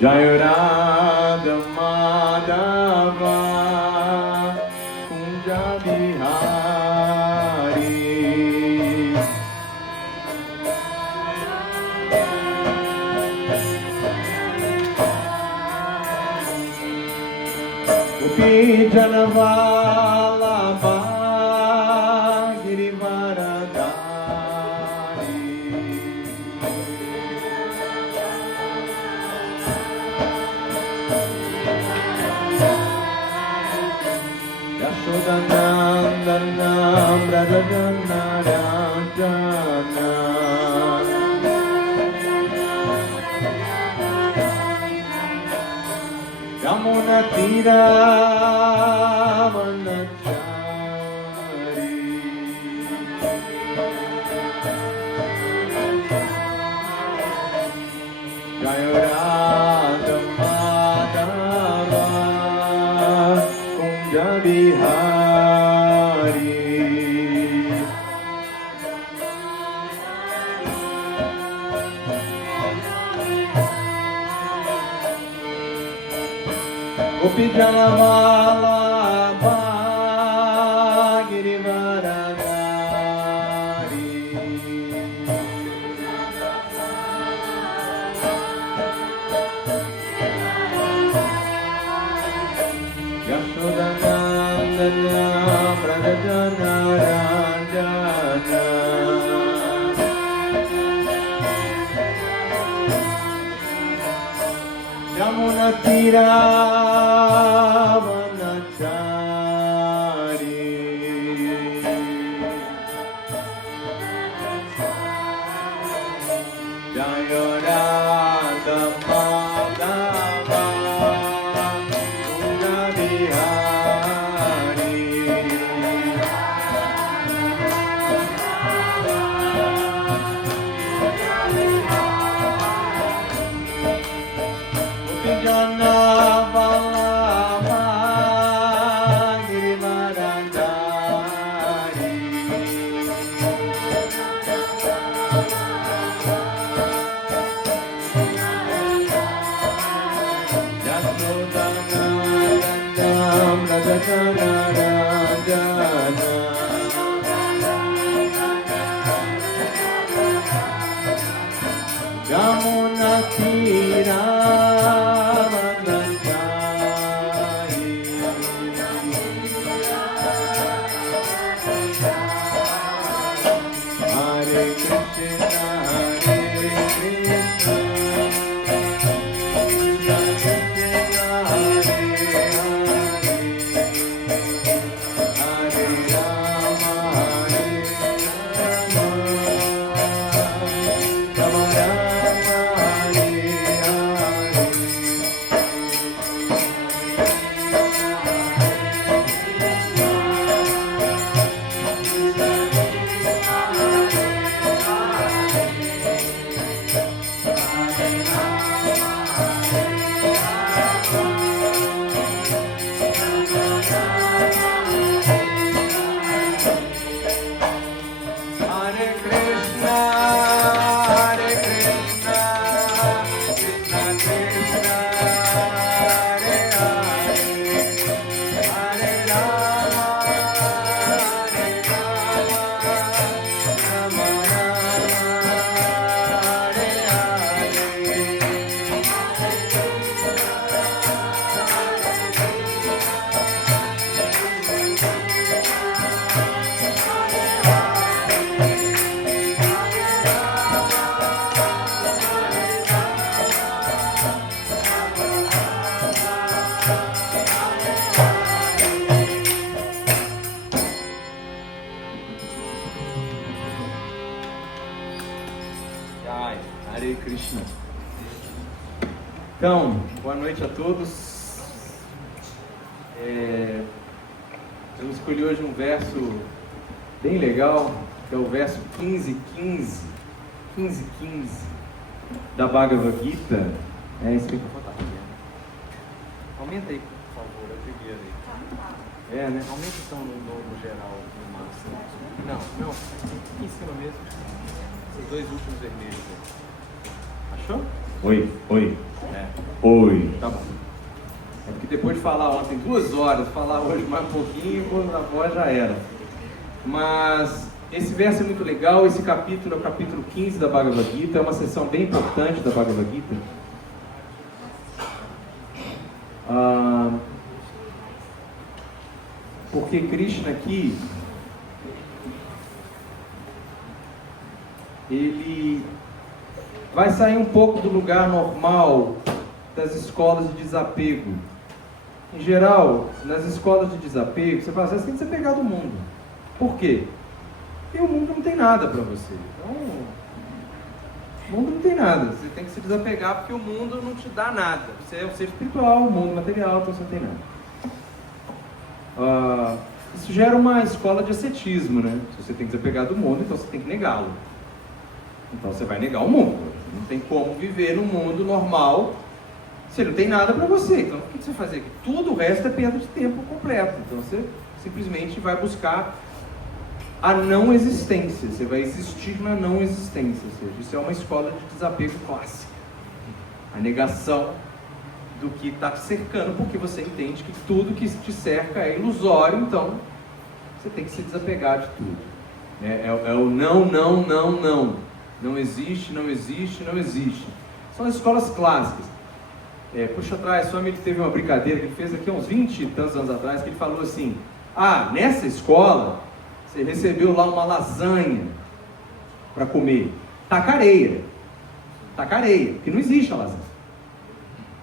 Jaya Radha Madhava Kunja Bihari. Gopi Janavallabha Girivaradari. Yashodanandana Brajajana Ranjana. Yamuna Tira Manachari. Jaya Radha Madhava Kunja Bihari. Gopi Janavallabha Girivaradari. Yashodanandana Brajajana Ranjana. Yamuna Tira Manachari. Jaya Radha Madhava Kunja Bihari. Gopi Janavallabha Girivaradari. Yashodanandana Brajajana Ranjana. Yamuna Tira Manachari. Hare Krishna, Hare Krishna, Krishna Krishna, Hare Hare, Hare Rama, Hare Rama, Rama Rama, Hare Hare. Hare Krishna, Hare Krishna, Krishna Krishna, Hare Hare, Hare Rama, Hare Rama, Rama Rama, Hare Jai, Hare Krishna. Então, boa noite a todos. Eu escolhi hoje um verso bem legal, que é o verso 15:15 da Bhagavad Gita. Esse aqui tá aumenta aí, por favor, a primeira aí. Né? Aumenta então no geral, no máximo. Não, aqui em cima mesmo. Esses dois últimos vermelhos. Achou? Oi. Oi. Tá bom. É porque depois de falar ontem 2 horas, falar hoje mais um pouquinho, a voz já era. Mas esse verso é muito legal, esse capítulo é o capítulo 15 da Bhagavad Gita, é uma seção bem importante da Bhagavad Gita. Porque Krishna aqui, ele vai sair um pouco do lugar normal das escolas de desapego. Em geral, nas escolas de desapego, você fala assim, você tem que se apegar do mundo. Por quê? Porque o mundo não tem nada para você. Então, o mundo não tem nada. Você tem que se desapegar porque o mundo não te dá nada. Você é um ser espiritual, o mundo material, então você não tem nada. Isso gera uma escola de ascetismo, né? Se você tem que desapegar do mundo, então você tem que negá-lo. Então você vai negar o mundo. Não tem como viver no mundo normal se não tem nada para você. Então o que você vai fazer aqui? Tudo o resto é perda de tempo completo. Então você simplesmente vai buscar a não existência. Você vai existir na não existência. Ou seja, isso é uma escola de desapego clássica. A negação do que está te cercando, porque você entende que tudo que te cerca é ilusório, então você tem que se desapegar de tudo. É o não, não, não, não. Não existe, não existe, não existe. São as escolas clássicas. Puxa atrás, só amigo teve uma brincadeira que ele fez aqui há uns 20 e tantos anos atrás, que ele falou assim, nessa escola, você recebeu lá uma lasanha para comer. Tacareia, porque não existe a lasanha.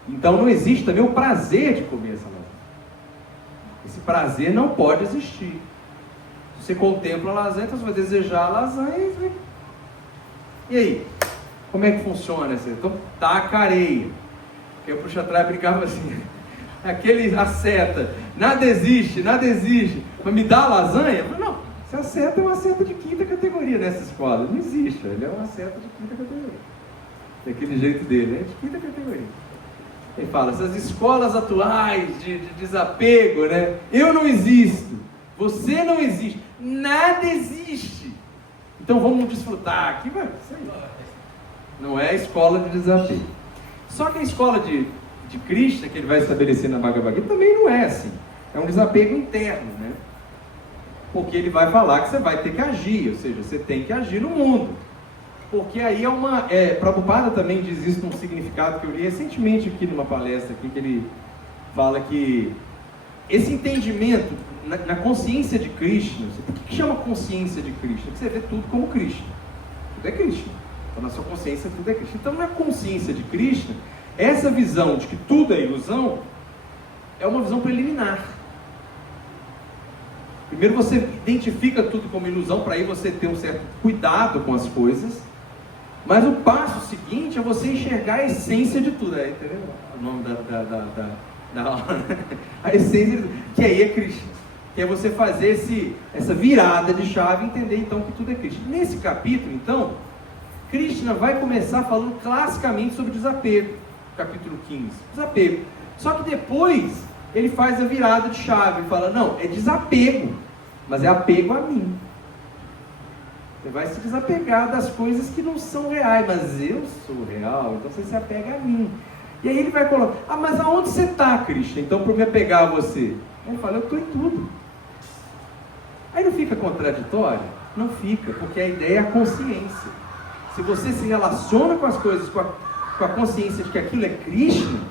Então não existe também o prazer de comer essa lasanha. Esse prazer não pode existir. Se você contempla a lasanha, então você vai desejar a lasanha e aí? Como é que funciona isso? Então, tacareia. Porque eu puxo atrás e brincava assim, a seta, nada existe, mas me dá a lasanha? Eu falei, não, essa seta é uma seta de 5ª categoria nessa escola, não existe, ele é uma seta de 5ª categoria, daquele jeito dele, é de 5ª categoria. Ele fala, essas escolas atuais de desapego, né? Eu não existo, você não existe, nada existe, então vamos desfrutar aqui, vai, isso aí. Não é a escola de desapego. Só que a escola de Krishna, que ele vai estabelecer na Bhagavad Gita, também não é assim. É um desapego interno, né? Porque ele vai falar que você vai ter que agir, ou seja, você tem que agir no mundo. Porque aí Prabhupada também diz isso num significado que eu li recentemente aqui numa palestra, aqui, que ele fala que esse entendimento na consciência de Krishna, por que chama consciência de Krishna? Porque você vê tudo como Krishna. Tudo é Krishna. Então, na sua consciência, tudo é Krishna. Então, na consciência de Krishna, essa visão de que tudo é ilusão, é uma visão preliminar. Primeiro você identifica tudo como ilusão, para aí você ter um certo cuidado com as coisas, mas o passo seguinte é você enxergar a essência de tudo. Entendeu? O nome da aula. A essência de tudo, que aí é Krishna. Que é você fazer essa virada de chave e entender então que tudo é Krishna. Nesse capítulo, então, Krishna vai começar falando classicamente sobre desapego, capítulo 15, desapego. Só que depois ele faz a virada de chave e fala, não, é desapego, mas é apego a mim. Você vai se desapegar das coisas que não são reais, mas eu sou real, então você se apega a mim. E aí ele vai colocar, mas aonde você está, Krishna? Então para eu me apegar a você? Ele fala, eu estou em tudo. Aí não fica contraditório? Não fica, porque a ideia é a consciência. Se você se relaciona com as coisas com a consciência de que aquilo é Krishna,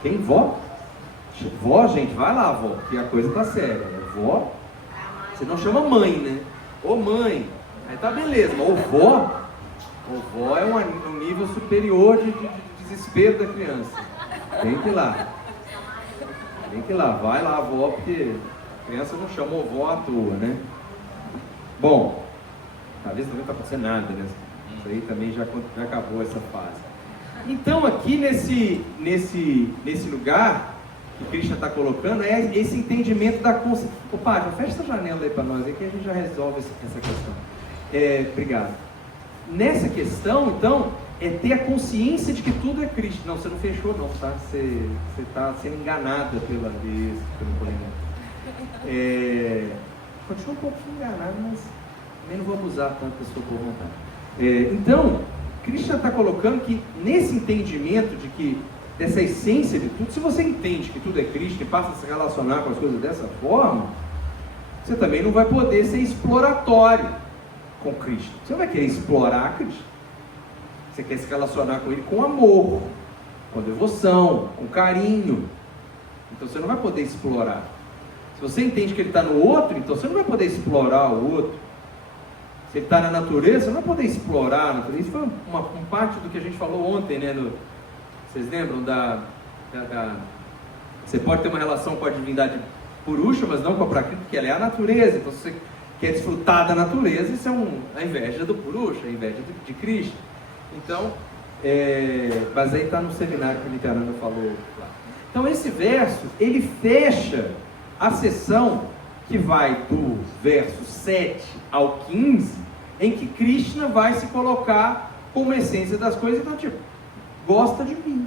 quem vó? Vó, gente, vai lá, vó, porque a coisa tá séria. Vó, você não chama mãe, né? Ô mãe, aí tá beleza, mas o vó é um nível superior de desespero da criança. Tem que ir lá, vai lá, vó, porque a criança não chamou vó à toa, né? Bom, talvez não está acontecendo nada, né? Isso aí também já acabou essa fase. Então aqui nesse lugar que Krishna está colocando é esse entendimento da consciência. Opa, já fecha essa janela aí para nós, aí que a gente já resolve essa questão. Obrigado. Nessa questão, então, é ter a consciência de que tudo é Krishna. Não, você não fechou não, tá? Você está sendo enganada pelo continua um pouco enganado, mas também não vou abusar tanto da sua boa vontade. Então, Krishna está colocando que nesse entendimento de que dessa essência de tudo, se você entende que tudo é Krishna e passa a se relacionar com as coisas dessa forma, você também não vai poder ser exploratório com Krishna. Você não vai querer explorar Krishna. Você quer se relacionar com ele com amor, com devoção, com carinho. Então você não vai poder explorar. Se você entende que ele está no outro, então você não vai poder explorar o outro. Se ele está na natureza, você não vai poder explorar a natureza. Isso foi uma parte do que a gente falou ontem, né? Vocês lembram você pode ter uma relação com a divindade Purusha, mas não com a Prakriti, porque ela é a natureza. Então se você quer desfrutar da natureza, isso é a inveja do Purusha, a inveja de Krishna. Então, mas aí está no seminário que o Nityananda falou lá. Então esse verso, ele fecha a sessão que vai do verso 7 ao 15, em que Krishna vai se colocar como essência das coisas. Então, tipo, gosta de mim,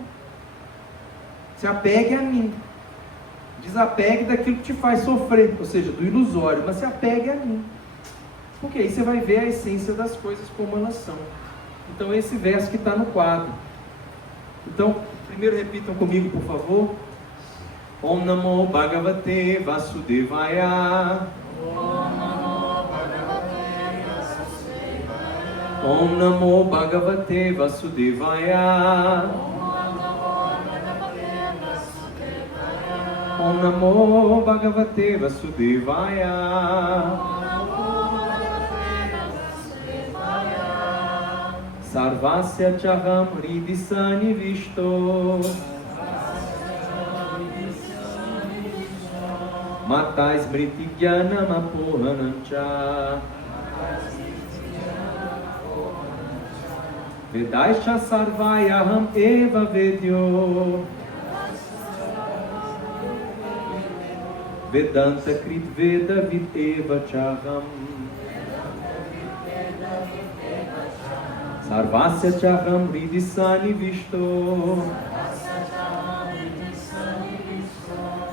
se apegue a mim, desapegue daquilo que te faz sofrer, ou seja, do ilusório, mas se apegue a mim, porque aí você vai ver a essência das coisas como elas são. Então esse verso que está no quadro. Então, primeiro repitam comigo, por favor. Om Namo Bhagavate Vasudevaya. Om Namo Bhagavate Vasudevaya. Om Namo Bhagavate Vasudevaya. Sarvasya Chaham Hridi Sanivishto. Mata Smriti Jnanam Apohanancha. Vedaischa Sarvayaham Eva Vedyo. Vedanta Krit Veda Viteva Chaham. Sarvasya Chaham Hridi Sanivishto.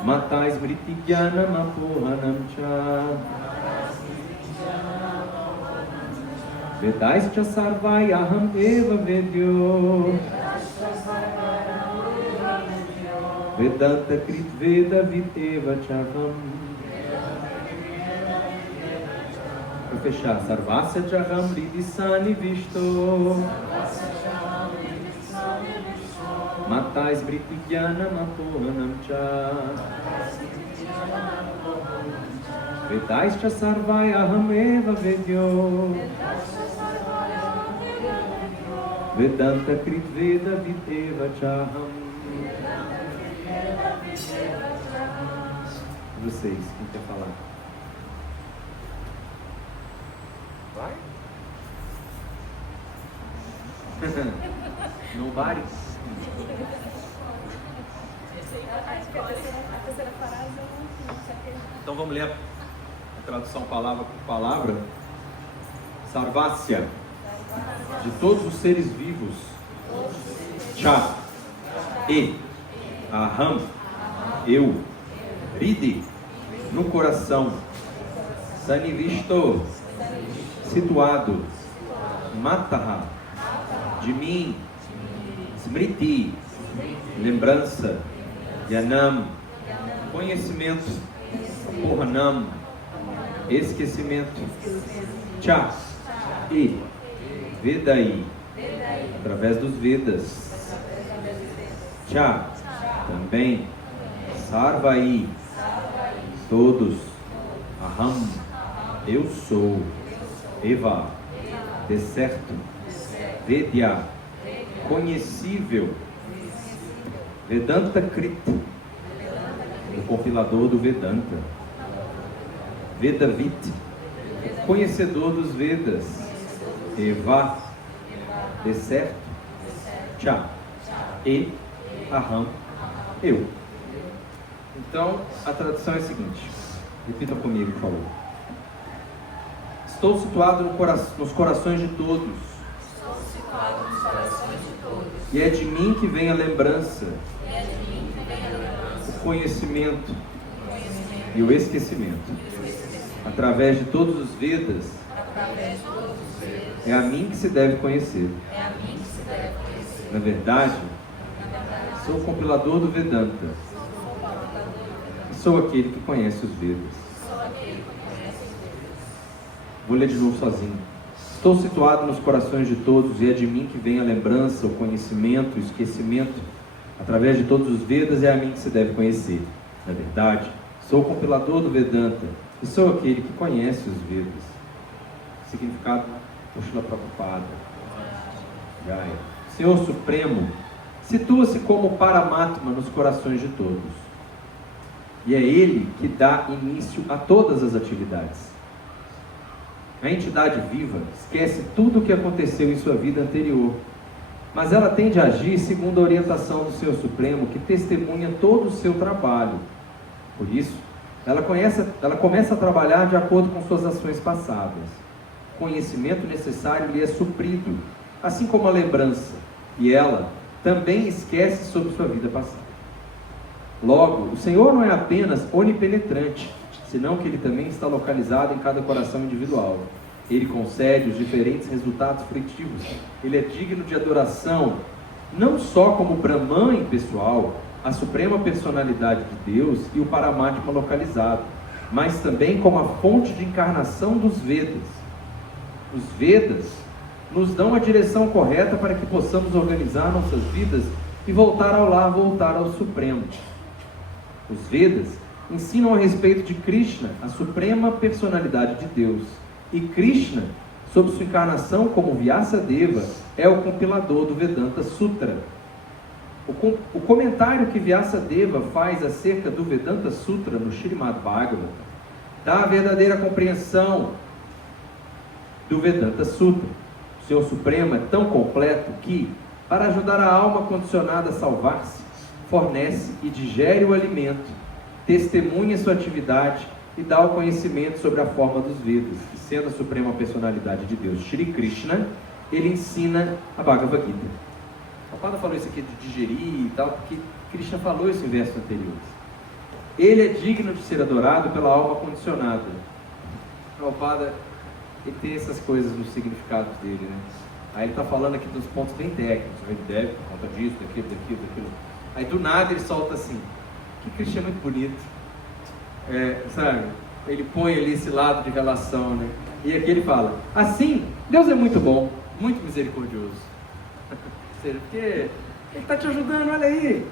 Mata Smriti Jnanam Apohanamcha. Vedaischa Sarvayaham Eva Vedyo. Vedanta Krit Veda Viteva Chaham. Para fechar, Sarvasya Chaham Hridi Sanivishto. Mata Smriti Jnanam Apohanamcha. Vedaischa Sarvayaham Eva Vedyo. Vedanta Krit Veda Viteva Chaham. Vocês, quem quer falar? Vai? Nobody? Então vamos ler a tradução palavra por palavra. Sarvasya, de todos os seres vivos. Cha, e, aham, eu. Hridi, no coração. Sanivishto, situado. Mataha, de mim. Smriti, lembrança. Jnanam, conhecimento. Apohanam, esquecimento. Cha, e, Vedai, através dos Vedas. Cha, também. Sarvai, todos. Aham, eu sou. Eva, de certo. Vedya, conhecível. Vedanta Krit, o compilador do Vedanta. Vedavit, o conhecedor dos Vedas. Eva, de certo. Cha, e, aham, eu. Então, a tradução é a seguinte. Repitam comigo, por favor. Estou situado nos corações de todos. E é de mim que vem a lembrança, o conhecimento e o esquecimento. Através de todos os Vedas, É a mim que se deve conhecer. Na verdade, sou o compilador do Vedanta. E sou aquele que conhece os Vedas. Vou ler de novo sozinho. Estou situado nos corações de todos e é de mim que vem a lembrança, o conhecimento, o esquecimento. Através de todos os Vedas é a mim que se deve conhecer. Na verdade, sou o compilador do Vedanta e sou aquele que conhece os Vedas. Significado Srila Prabhupada. Jaya. Senhor Supremo situa-se como Paramatma nos corações de todos. E é Ele que dá início a todas as atividades. A entidade viva esquece tudo o que aconteceu em sua vida anterior, mas ela tende a agir segundo a orientação do Senhor Supremo, que testemunha todo o seu trabalho. Por isso, ela começa a trabalhar de acordo com suas ações passadas. O conhecimento necessário lhe é suprido, assim como a lembrança, e ela também esquece sobre sua vida passada. Logo, o Senhor não é apenas onipenetrante, senão que Ele também está localizado em cada coração individual. Ele concede os diferentes resultados frutivos. Ele é digno de adoração, não só como Brahman impessoal, a suprema personalidade de Deus e o Paramatma localizado, mas também como a fonte de encarnação dos Vedas. Os Vedas nos dão a direção correta para que possamos organizar nossas vidas e voltar ao lar, voltar ao Supremo. Os Vedas ensinam a respeito de Krishna, a suprema personalidade de Deus. E Krishna, sob sua encarnação como Vyasadeva, é o compilador do Vedanta Sutra. O comentário que Vyasadeva faz acerca do Vedanta Sutra no Srimad Bhagavatam dá a verdadeira compreensão do Vedanta Sutra. O Senhor Supremo é tão completo que, para ajudar a alma condicionada a salvar-se, fornece e digere o alimento, testemunha sua atividade e dá o conhecimento sobre a forma dos Vedas. E sendo a suprema personalidade de Deus, Shri Krishna, ele ensina a Bhagavad Gita. O Prabhupada falou isso aqui de digerir e tal, porque Krishna falou isso em versos anteriores. Ele é digno de ser adorado pela alma condicionada. O Prabhupada, ele tem essas coisas nos significados dele, né? Aí ele está falando aqui dos pontos bem técnicos, ele deve, por conta disso, daquilo, daquilo. Aí do nada ele solta assim, que Krishna é muito bonito, sabe? Ele põe ali esse lado de relação, né? E aqui ele fala, assim, Deus é muito bom, muito misericordioso. Ou seja, porque Ele está te ajudando, olha aí.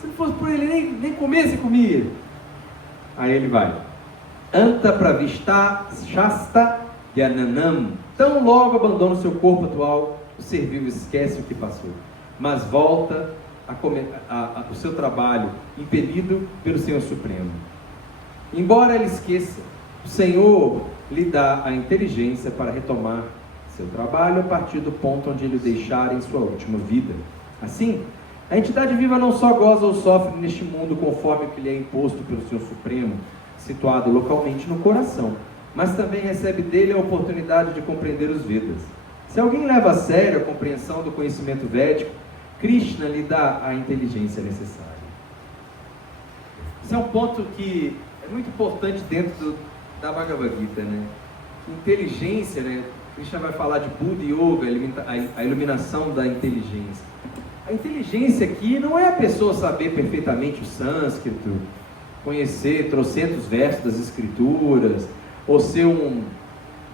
Se não fosse por Ele, nem comer, você comia. Aí ele vai, Anta pravista shasta gyananam. Tão logo abandona o seu corpo atual, o ser vivo esquece o que passou, mas volta o seu trabalho, impelido pelo Senhor Supremo. Embora ele esqueça, o Senhor lhe dá a inteligência para retomar seu trabalho a partir do ponto onde ele o deixar em sua última vida. Assim, a entidade viva não só goza ou sofre neste mundo conforme o que lhe é imposto pelo Senhor Supremo, situado localmente no coração, mas também recebe dele a oportunidade de compreender os Vedas. Se alguém leva a sério a compreensão do conhecimento védico, Krishna lhe dá a inteligência necessária. Esse é um ponto que é muito importante dentro da Bhagavad Gita, né? Inteligência, né? Krishna vai falar de Buddha Yoga, a iluminação da inteligência. A inteligência aqui não é a pessoa saber perfeitamente o sânscrito, conhecer trocentos versos das escrituras, ou ser um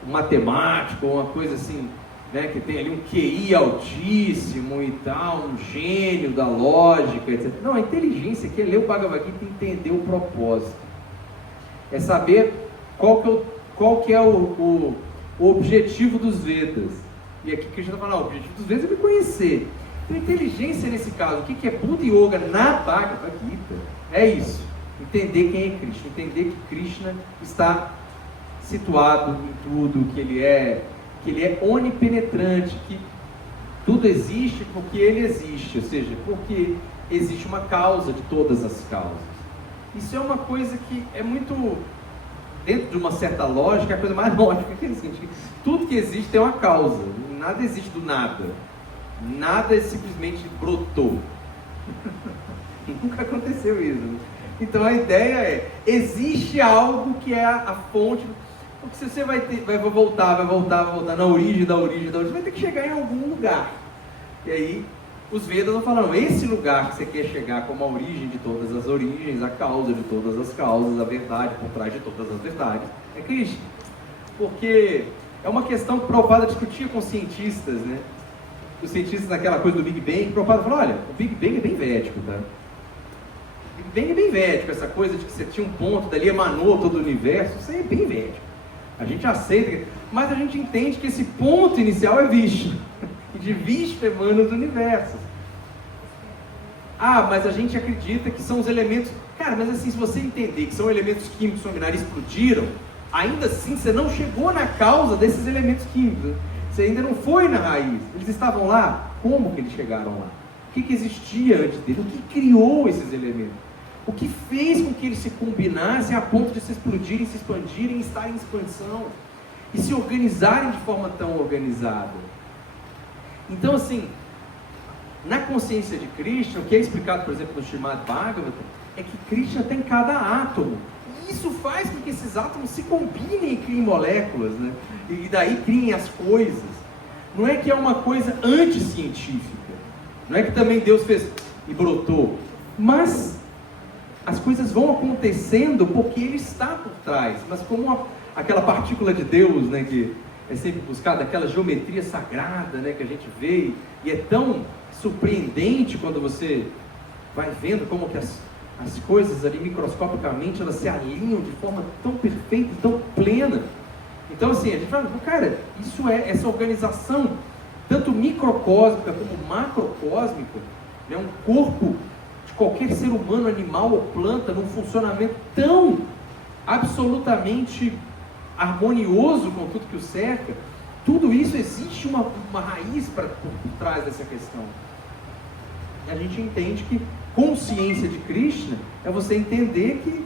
matemático, ou uma coisa assim, né, que tem ali um QI altíssimo e tal, um gênio da lógica, etc. Não, a inteligência aqui é ler o Bhagavad Gita e entender o propósito. É saber qual que é o objetivo dos Vedas. E aqui Krishna está falando, o objetivo dos Vedas é me conhecer. Então, inteligência nesse caso, o que é Buddha Yoga na Bhagavad Gita? É isso. Entender quem é Krishna. Entender que Krishna está situado em tudo, que ele é onipenetrante, que tudo existe porque ele existe, ou seja, porque existe uma causa de todas as causas. Isso é uma coisa que é muito, dentro de uma certa lógica, é a coisa mais lógica que existe. Tudo que existe tem uma causa, nada existe do nada, nada simplesmente brotou. Nunca aconteceu isso. Então a ideia é, existe algo que é a fonte. Porque se você vai voltar na origem da origem, você vai ter que chegar em algum lugar. E aí, os Vedas vão falando, esse lugar que você quer chegar como a origem de todas as origens, a causa de todas as causas, a verdade por trás de todas as verdades, é Krishna. Porque é uma questão que Prabhupada discutia com os cientistas, né? Os cientistas naquela coisa do Big Bang, Prabhupada falou, olha, o Big Bang é bem védico, tá? O Big Bang é bem védico, essa coisa de que você tinha um ponto, dali emanou todo o universo, isso aí é bem védico. A gente aceita, mas a gente entende que esse ponto inicial é Vishnu. E de Vishnu emana os universos. Ah, mas a gente acredita que são os elementos... Cara, mas assim, se você entender que são elementos químicos luminares e explodiram, ainda assim você não chegou na causa desses elementos químicos. Você ainda não foi na raiz. Eles estavam lá? Como que eles chegaram lá? O que existia antes dele? O que criou esses elementos? O que fez com que eles se combinassem a ponto de se explodirem, se expandirem, estarem em expansão e se organizarem de forma tão organizada? Então, assim, na consciência de Krishna, o que é explicado, por exemplo, no Srimad Bhagavatam, é que Krishna está em cada átomo. E isso faz com que esses átomos se combinem e criem moléculas, né? E daí criem as coisas. Não é que é uma coisa anticientífica. Não é que também Deus fez e brotou. Mas as coisas vão acontecendo porque Ele está por trás. Mas como aquela partícula de Deus, né, que é sempre buscada, aquela geometria sagrada, né, que a gente vê, e é tão surpreendente quando você vai vendo como que as coisas ali microscopicamente elas se alinham de forma tão perfeita, tão plena. Então assim, a gente fala, cara, isso é essa organização tanto microcósmica como macrocósmica, né, um corpo de qualquer ser humano, animal ou planta, num funcionamento tão absolutamente harmonioso com tudo que o cerca. Tudo isso existe uma raiz por trás dessa questão. E a gente entende que consciência de Krishna é você entender que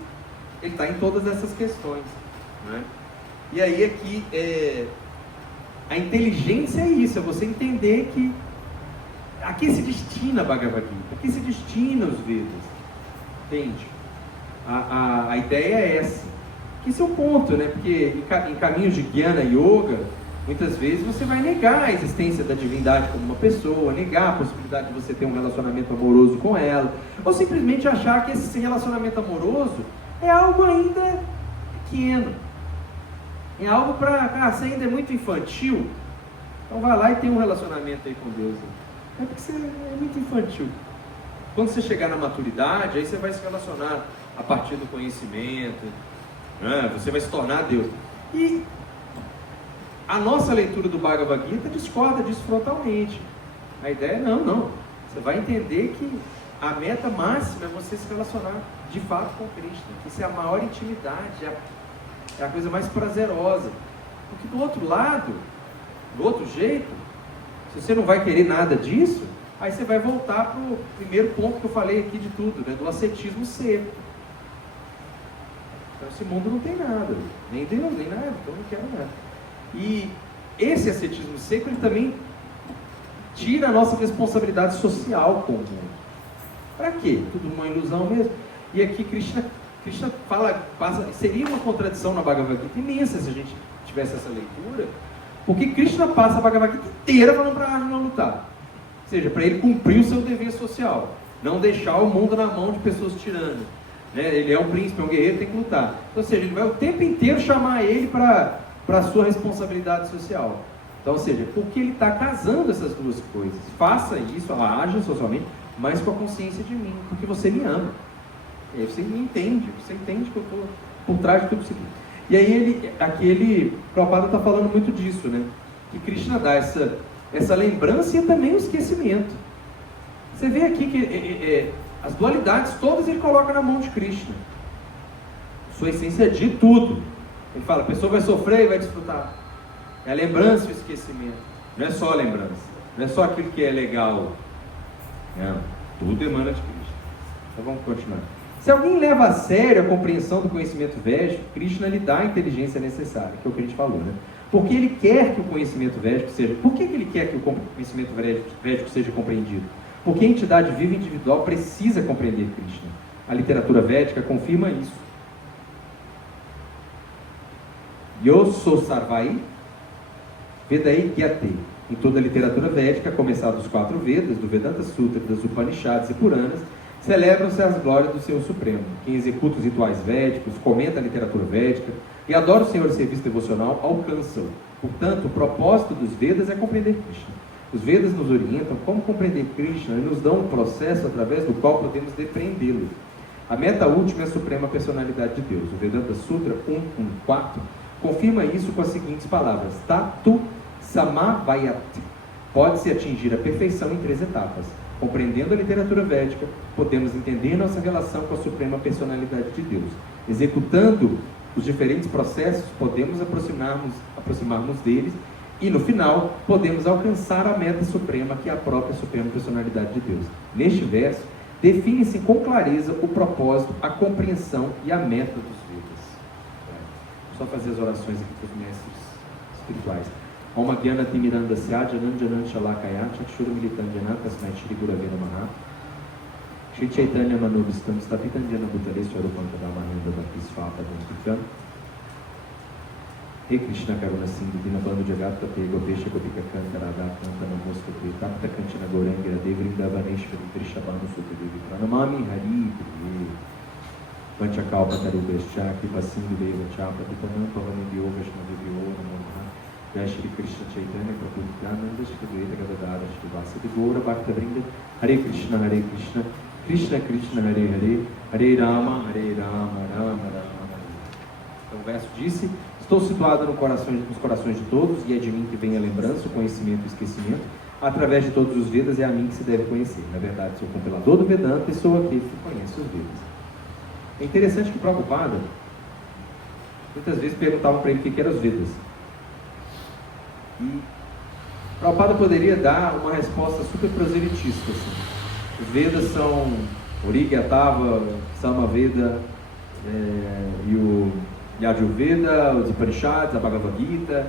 ele está em todas essas questões, né? E aí aqui a inteligência é isso, é você entender que aqui se destina a Bhagavad Gita, aqui se destina os Vedas, entende? A ideia é essa, que esse é o ponto, né? Porque em caminhos de Jnana Yoga, muitas vezes você vai negar a existência da divindade como uma pessoa, negar a possibilidade de você ter um relacionamento amoroso com ela, ou simplesmente achar que esse relacionamento amoroso é algo ainda pequeno, é algo para, você ainda é muito infantil, então vai lá e tem um relacionamento aí com Deus. É porque você é muito infantil. Quando você chegar na maturidade, aí você vai se relacionar a partir do conhecimento, né? Você vai se tornar Deus. E a nossa leitura do Bhagavad Gita discorda disso frontalmente. A ideia é não. Você vai entender que a meta máxima é você se relacionar de fato com Cristo. Isso é a maior intimidade, é a coisa mais prazerosa. Porque do outro lado, do outro jeito, se você não vai querer nada disso, aí você vai voltar para o primeiro ponto que eu falei aqui de tudo, né? Do ascetismo seco. Então esse mundo não tem nada, nem Deus, nem nada, então eu não quero nada. E esse ascetismo seco, ele também tira a nossa responsabilidade social com o mundo. Para quê? Tudo uma ilusão mesmo. E aqui Krishna seria uma contradição na Bhagavad Gita imensa se a gente tivesse essa leitura, porque Krishna passa a Bhagavad Gita inteira falando para Arjuna lutar. Ou seja, para ele cumprir o seu dever social, não deixar o mundo na mão de pessoas tiranas. Né? Ele é um príncipe, é um guerreiro, tem que lutar. Então, ou seja, ele vai o tempo inteiro chamar ele para a sua responsabilidade social. Então, ou seja, porque ele está casando essas duas coisas. Faça isso, haja socialmente, mas com a consciência de mim, porque você me ama. E aí você me entende, você entende que eu estou por trás de tudo isso aqui. E aí o Prabhupada está falando muito disso, né? Que Krishna dá essa lembrança e também o esquecimento. Você vê aqui que as dualidades todas ele coloca na mão de Krishna. Sua essência é de tudo. Ele fala, a pessoa vai sofrer e vai desfrutar. É a lembrança e o esquecimento. Não é só a lembrança. Não é só aquilo que é legal. Não, tudo emana de Krishna. Então vamos continuar. Se alguém leva a sério a compreensão do conhecimento védico, Krishna lhe dá a inteligência necessária, que é o que a gente falou, né? Porque ele quer que o conhecimento védico seja... Por que ele quer que o conhecimento védico seja compreendido? Porque a entidade viva individual precisa compreender Krishna. A literatura védica confirma isso. Yosso Sarvai, Vedai Gyate. Em toda a literatura védica, a começar dos 4 Vedas, do Vedanta Sutra, das Upanishads e Puranas, celebram-se as glórias do Senhor Supremo. Quem executa os rituais védicos, comenta a literatura védica e adora o Senhor em serviço devocional, alcança-o. Portanto, o propósito dos Vedas é compreender Krishna. Os Vedas nos orientam como compreender Krishna e nos dão um processo através do qual podemos depreendê-lo. A meta última é a suprema personalidade de Deus. O Vedanta Sutra 1.1.4 confirma isso com as seguintes palavras: Tatu Samavayat. Pode-se atingir a perfeição em 3 etapas. Compreendendo a literatura védica, podemos entender nossa relação com a suprema personalidade de Deus. Executando os diferentes processos, podemos aproximarmos deles e, no final, podemos alcançar a meta suprema, que é a própria suprema personalidade de Deus. Neste verso, define-se com clareza o propósito, a compreensão e a meta dos Vedas. Vou só fazer as orações aqui para os mestres espirituais. Om Gyana Timirandasya Jananjanan Shalakaya Chakshura Militandjana Tasmai Shri Gurave Namaha Shri Chaitanya Manobistam Stapitanjana Bhutale Swarupantadamahinda Bhakti Svata Dantikam He Krishna Karuna Sindhu Dinabando Jagat Tate Gopesha Gopika Kanta Radha Kanta Namosta Pri Tapta Kanchana Gorangira Devrindavaneshwari Trishabhanu Sukadevi Pranamami Hari Priye Vanchakalpa Tarubhescha Kripa Sindhu Deva Chapa Dipanam Pavanidyo Vaishnavibhyo Namo Namaha Jai Shri Krishna Chaitanya Prabhu Nityananda Shri Advaita Gadadara Shri Vasudeva Gaura Bhakta Vrinda Hare Krishna Krishna Krishna Hare Hare Hare Rama Rama Rama Hare. Então o verso disse: estou situado nos corações de todos, e é de mim que vem a lembrança, o conhecimento e o esquecimento. Através de todos os Vedas é a mim que se deve conhecer. Na verdade, sou compilador do Vedanta e sou aquele que conhece os Vedas. É interessante que Prabhupada muitas vezes perguntavam para ele o que eram os Vedas. E Prabhupada poderia dar uma resposta super proselitista. Assim. Os Vedas são Origatava, Samaveda e o Yajurveda, os Upanishads, a Bhagavad Gita,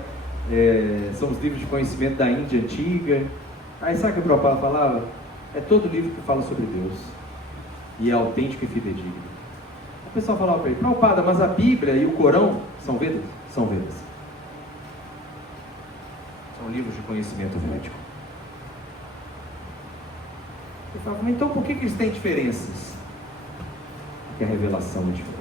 são os livros de conhecimento da Índia antiga. Aí sabe o que o Prabhupada falava? É todo livro que fala sobre Deus e é autêntico e fidedigno. O pessoal falava para ele: Prabhupada, mas a Bíblia e o Corão são Vedas? São Vedas. São livros de conhecimento védico. Eu falava: então por que eles têm diferenças? Porque a revelação é diferente.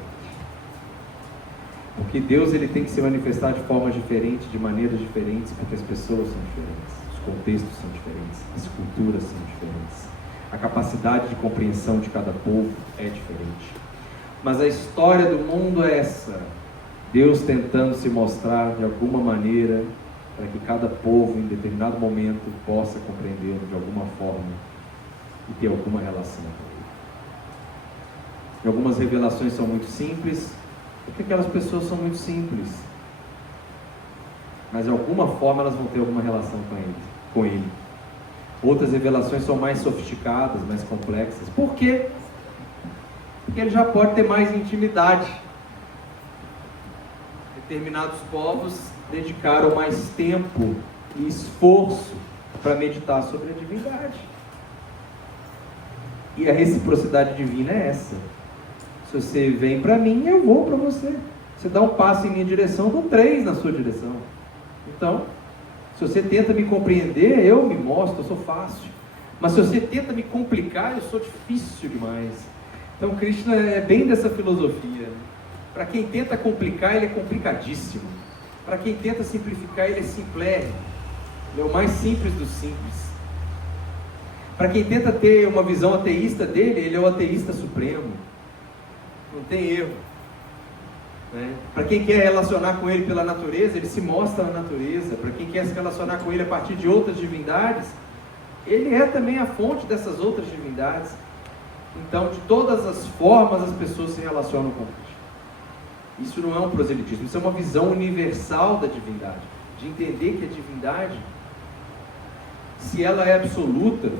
Porque Deus ele tem que se manifestar de formas diferentes, de maneiras diferentes, porque as pessoas são diferentes, os contextos são diferentes, as culturas são diferentes, a capacidade de compreensão de cada povo é diferente. Mas a história do mundo é essa: Deus tentando se mostrar de alguma maneira para que cada povo em determinado momento possa compreendê-lo de alguma forma e ter alguma relação com ele. E algumas revelações são muito simples, porque aquelas pessoas são muito simples, mas de alguma forma elas vão ter alguma relação com ele. Outras revelações são mais sofisticadas, mais complexas. Por quê? Porque ele já pode ter mais intimidade. Determinados povos dedicaram mais tempo e esforço para meditar sobre a divindade. E a reciprocidade divina é essa: se você vem para mim, eu vou para você. Você dá um passo em minha direção, eu dou 3 na sua direção. Então, se você tenta me compreender, eu me mostro, eu sou fácil. Mas se você tenta me complicar, eu sou difícil demais. Então, Krishna é bem dessa filosofia. Para quem tenta complicar, ele é complicadíssimo. Para quem tenta simplificar, ele é simplérrimo. Ele é o mais simples dos simples. Para quem tenta ter uma visão ateísta dele, ele é o ateísta supremo. Não tem erro. Né? Para quem quer relacionar com ele pela natureza, ele se mostra na natureza. Para quem quer se relacionar com ele a partir de outras divindades, ele é também a fonte dessas outras divindades. Então, de todas as formas, as pessoas se relacionam com Cristo. Isso não é um proselitismo, isso é uma visão universal da divindade. De entender que a divindade, se ela é absoluta,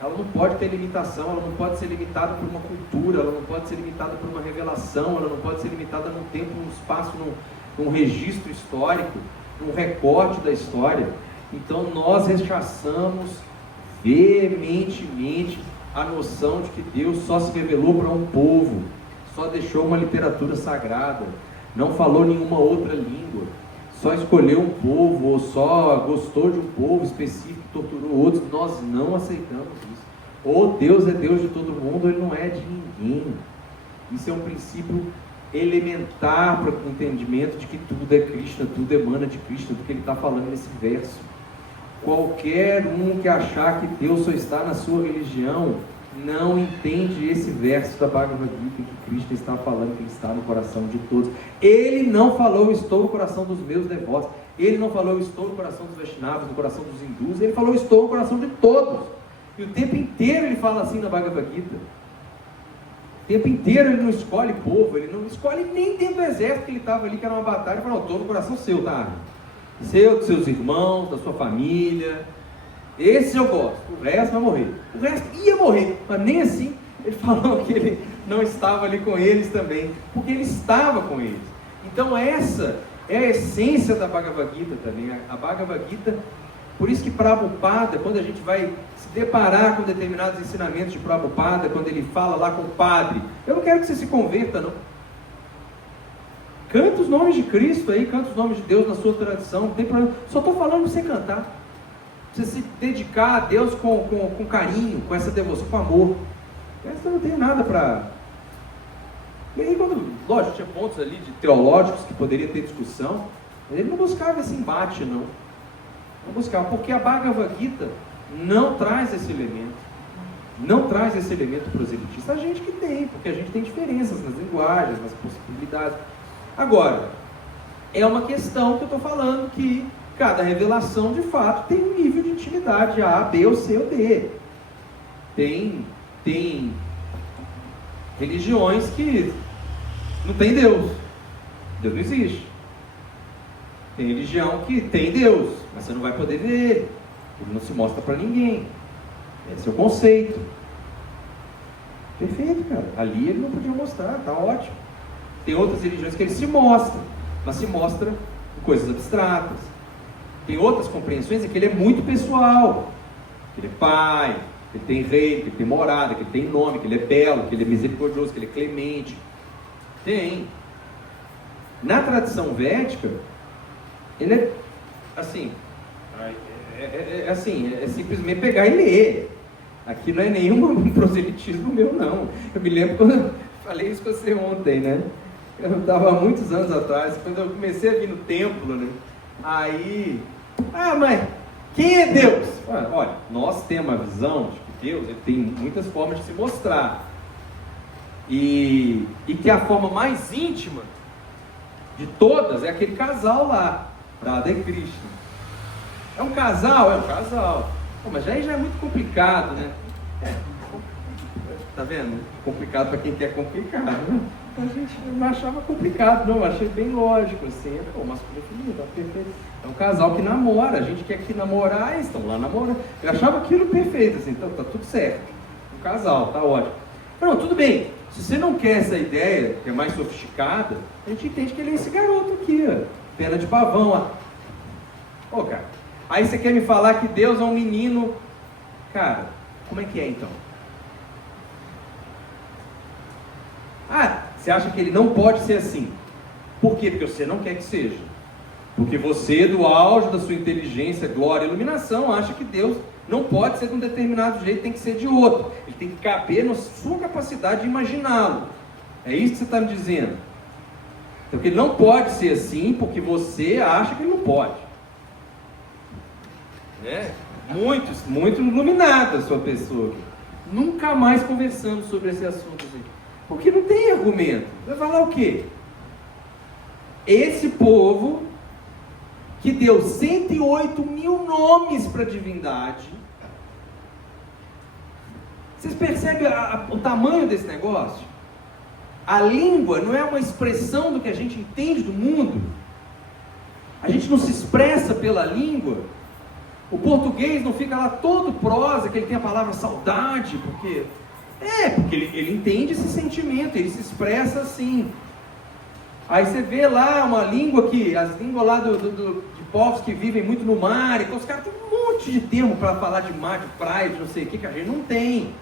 ela não pode ter limitação, ela não pode ser limitada por uma cultura, ela não pode ser limitada por uma revelação, ela não pode ser limitada num tempo, num espaço, num registro histórico, num recorte da história. Então nós rechaçamos veementemente a noção de que Deus só se revelou para um povo, só deixou uma literatura sagrada. não falou nenhuma outra língua, só escolheu um povo, ou só gostou de um povo específico, torturou outros. Nós não aceitamos isso. Ou Deus é Deus de todo mundo, ou Ele não é de ninguém. Isso é um princípio elementar para o entendimento de que tudo é Krishna, tudo emana de Krishna, do que ele está falando nesse verso. Qualquer um que achar que Deus só está na sua religião, não entende esse verso da Bhagavad Gita, que Krishna está falando que Ele está no coração de todos. Ele não falou, estou no coração dos meus devotos. Ele não falou, estou no coração dos Vaishnavas, no coração dos hindus. Ele falou, estou no coração de todos. E o tempo inteiro ele fala assim na Bhagavad Gita. O tempo inteiro ele não escolhe povo, ele não escolhe nem dentro do exército que ele estava ali, que era uma batalha. Ele falou, estou no coração seu, tá? Seu, dos seus irmãos, da sua família. Esse eu gosto, o resto vai morrer. O resto ia morrer, mas nem assim ele falou que ele não estava ali com eles também, porque ele estava com eles. Então essa é a essência da Bhagavad Gita também. A Bhagavad Gita, por isso que Prabhupada, quando a gente vai se deparar com determinados ensinamentos de Prabhupada, quando ele fala lá com o padre, eu não quero que você se converta, não. Canta os nomes de Cristo aí, canta os nomes de Deus na sua tradição, não tem problema. Só estou falando para você cantar. Você se dedicar a Deus com carinho, com essa devoção, com amor. Essa não tem nada para... E aí, lógico, tinha pontos ali de teológicos que poderia ter discussão, mas ele não buscava esse embate, não. Não buscava, porque a Bhagavad Gita não traz esse elemento. Não traz esse elemento proselitista. A gente que tem, porque a gente tem diferenças nas linguagens, nas possibilidades. Agora, é uma questão que eu estou falando que cada revelação, de fato, tem um nível de intimidade A, B, ou C, ou D. Tem religiões que não tem Deus. Deus não existe. Tem religião que tem Deus, mas você não vai poder ver Ele. Ele não se mostra para ninguém. Esse é o conceito. Perfeito, cara. Ali ele não podia mostrar, tá ótimo. Tem outras religiões que ele se mostra, mas se mostra em coisas abstratas. Tem outras compreensões em que ele é muito pessoal. Que ele é pai, que ele tem rei, que ele tem morada, que ele tem nome, que ele é belo, que ele é misericordioso, que ele é clemente. Tem. Na tradição védica, ele é assim, é simplesmente pegar e ler. Aqui não é nenhum proselitismo meu, não. Eu me lembro quando eu falei isso com você ontem, né? Eu estava há muitos anos atrás, quando eu comecei a vir no templo, né? Aí, mas quem é Deus? Olha, nós temos uma visão de que Deus ele tem muitas formas de se mostrar. E que a forma mais íntima de todas é aquele casal lá, Radha e Krishna. É um casal? É um casal. Mas já é muito complicado, né? Tá vendo? Complicado para quem quer complicar, né? A gente não achava complicado, não, achei bem lógico, assim, masculino e feminino, tá perfeito. É um casal que namora, a gente quer que namorar, eles estão lá namorando. Eu achava aquilo perfeito, assim, então tá tudo certo. Um casal, tá ótimo. Não, tudo bem, se você não quer essa ideia, que é mais sofisticada, a gente entende que ele é esse garoto aqui, ó, pena de pavão, ó. Cara, aí você quer me falar que Deus é um menino, cara, como é que é então? Você acha que ele não pode ser assim? Por quê? Porque você não quer que seja. Porque você, do auge da sua inteligência, glória e iluminação, acha que Deus não pode ser de um determinado jeito, tem que ser de outro. Ele tem que caber na sua capacidade de imaginá-lo. É isso que você está me dizendo. Então, que ele não pode ser assim, porque você acha que ele não pode. Muito iluminada a sua pessoa. Nunca mais conversamos sobre esse assunto assim. Porque não tem argumento. Vai falar o quê? Esse povo que deu 108 mil nomes para a divindade. Vocês percebem o tamanho desse negócio? A língua não é uma expressão do que a gente entende do mundo. A gente não se expressa pela língua. O português não fica lá todo prosa, que ele tem a palavra saudade, porque ele entende esse sentimento, ele se expressa assim. Aí você vê lá uma língua que, as línguas lá de povos que vivem muito no mar, então os caras têm um monte de termo para falar de mar, de praia, de não sei o que a gente não tem.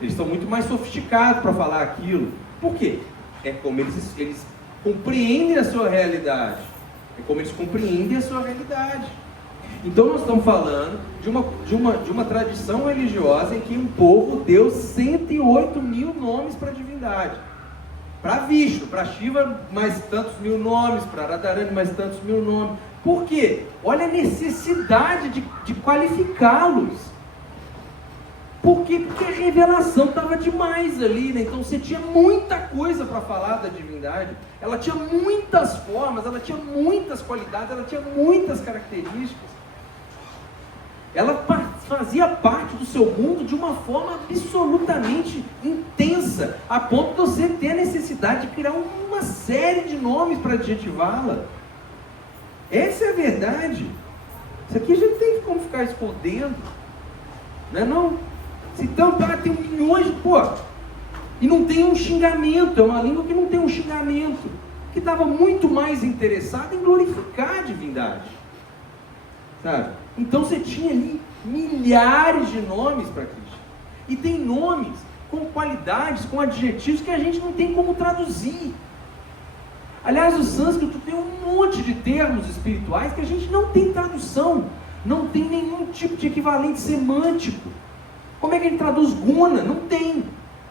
Eles estão muito mais sofisticados para falar aquilo. Por quê? É como eles compreendem a sua realidade. É como eles compreendem a sua realidade. Então nós estamos falando de uma tradição religiosa em que um povo deu 108 mil nomes para a divindade. Para Vishnu, para Shiva, mais tantos mil nomes, para Radharani, mais tantos mil nomes. Por quê? Olha a necessidade de qualificá-los. Por quê? Porque a revelação estava demais ali, né? Então você tinha muita coisa para falar da divindade. Ela tinha muitas formas, ela tinha muitas qualidades, ela tinha muitas características. Ela fazia parte do seu mundo de uma forma absolutamente intensa, a ponto de você ter a necessidade de criar uma série de nomes para adjetivá-la. Essa é a verdade. Isso aqui a gente tem como ficar escondendo, não é não? Então, tem milhões de... e não tem um xingamento, é uma língua que não tem um xingamento, que estava muito mais interessada em glorificar a divindade, sabe? Então você tinha ali milhares de nomes para Krishna, e tem nomes com qualidades, com adjetivos que a gente não tem como traduzir. Aliás, o sânscrito tem um monte de termos espirituais que a gente não tem tradução, não tem nenhum tipo de equivalente semântico. Como é que a gente traduz guna? Não tem.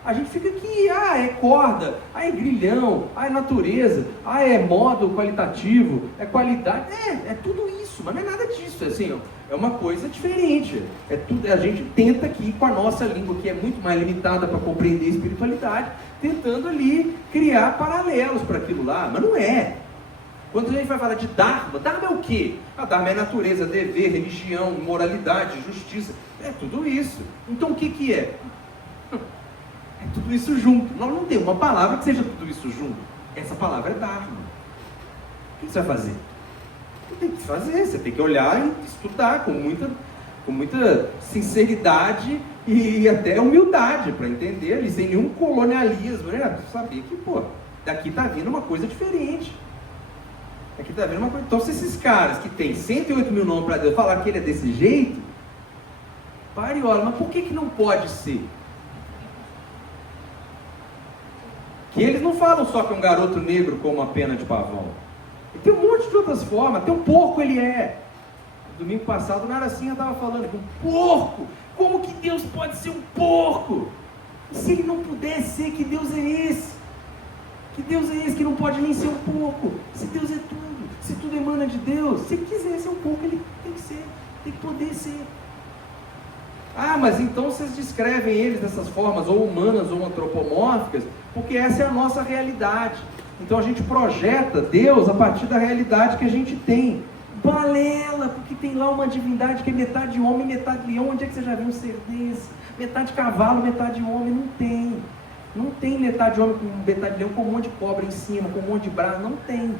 A gente fica aqui, é corda, é grilhão, é natureza, é modo qualitativo, é qualidade, é tudo isso, mas não é nada disso, assim, é uma coisa diferente. A gente tenta aqui com a nossa língua, que é muito mais limitada para compreender a espiritualidade, tentando ali criar paralelos para aquilo lá, mas não é. Quando a gente vai falar de Dharma, Dharma é o quê? Dharma é natureza, dever, religião, moralidade, justiça, é tudo isso. Então o que é? É tudo isso junto. Nós não temos uma palavra que seja tudo isso junto. Essa palavra é Dharma. O que você vai fazer? Você tem que fazer, você tem que olhar e estudar com muita sinceridade e até humildade para entender ali, sem nenhum colonialismo, né? Saber que, daqui está vindo uma coisa diferente. Aqui está vendo uma coisa. Então, se esses caras que têm 108 mil nomes para Deus falar que ele é desse jeito, pare e olha, mas por que não pode ser? Que eles não falam só que é um garoto negro com uma pena de pavão. E tem um monte de outras formas. Até um porco ele é. Domingo passado, o Naracinha estava falando que um porco. Como que Deus pode ser um porco? E se ele não puder ser, que Deus é esse? Que Deus é esse que não pode nem ser um porco? Se Deus é tudo, se tudo emana de Deus, se ele quiser ser um porco, ele tem que ser, tem que poder ser. Mas então vocês descrevem eles dessas formas, ou humanas ou antropomórficas, porque essa é a nossa realidade. Então a gente projeta Deus a partir da realidade que a gente tem. Balela, porque tem lá uma divindade que é metade homem, metade leão. Onde é que você já viu um ser desse? Metade cavalo, metade homem, não tem. Não tem metade homem com metade leão com um monte de cobra em cima, com um monte de braço, não tem.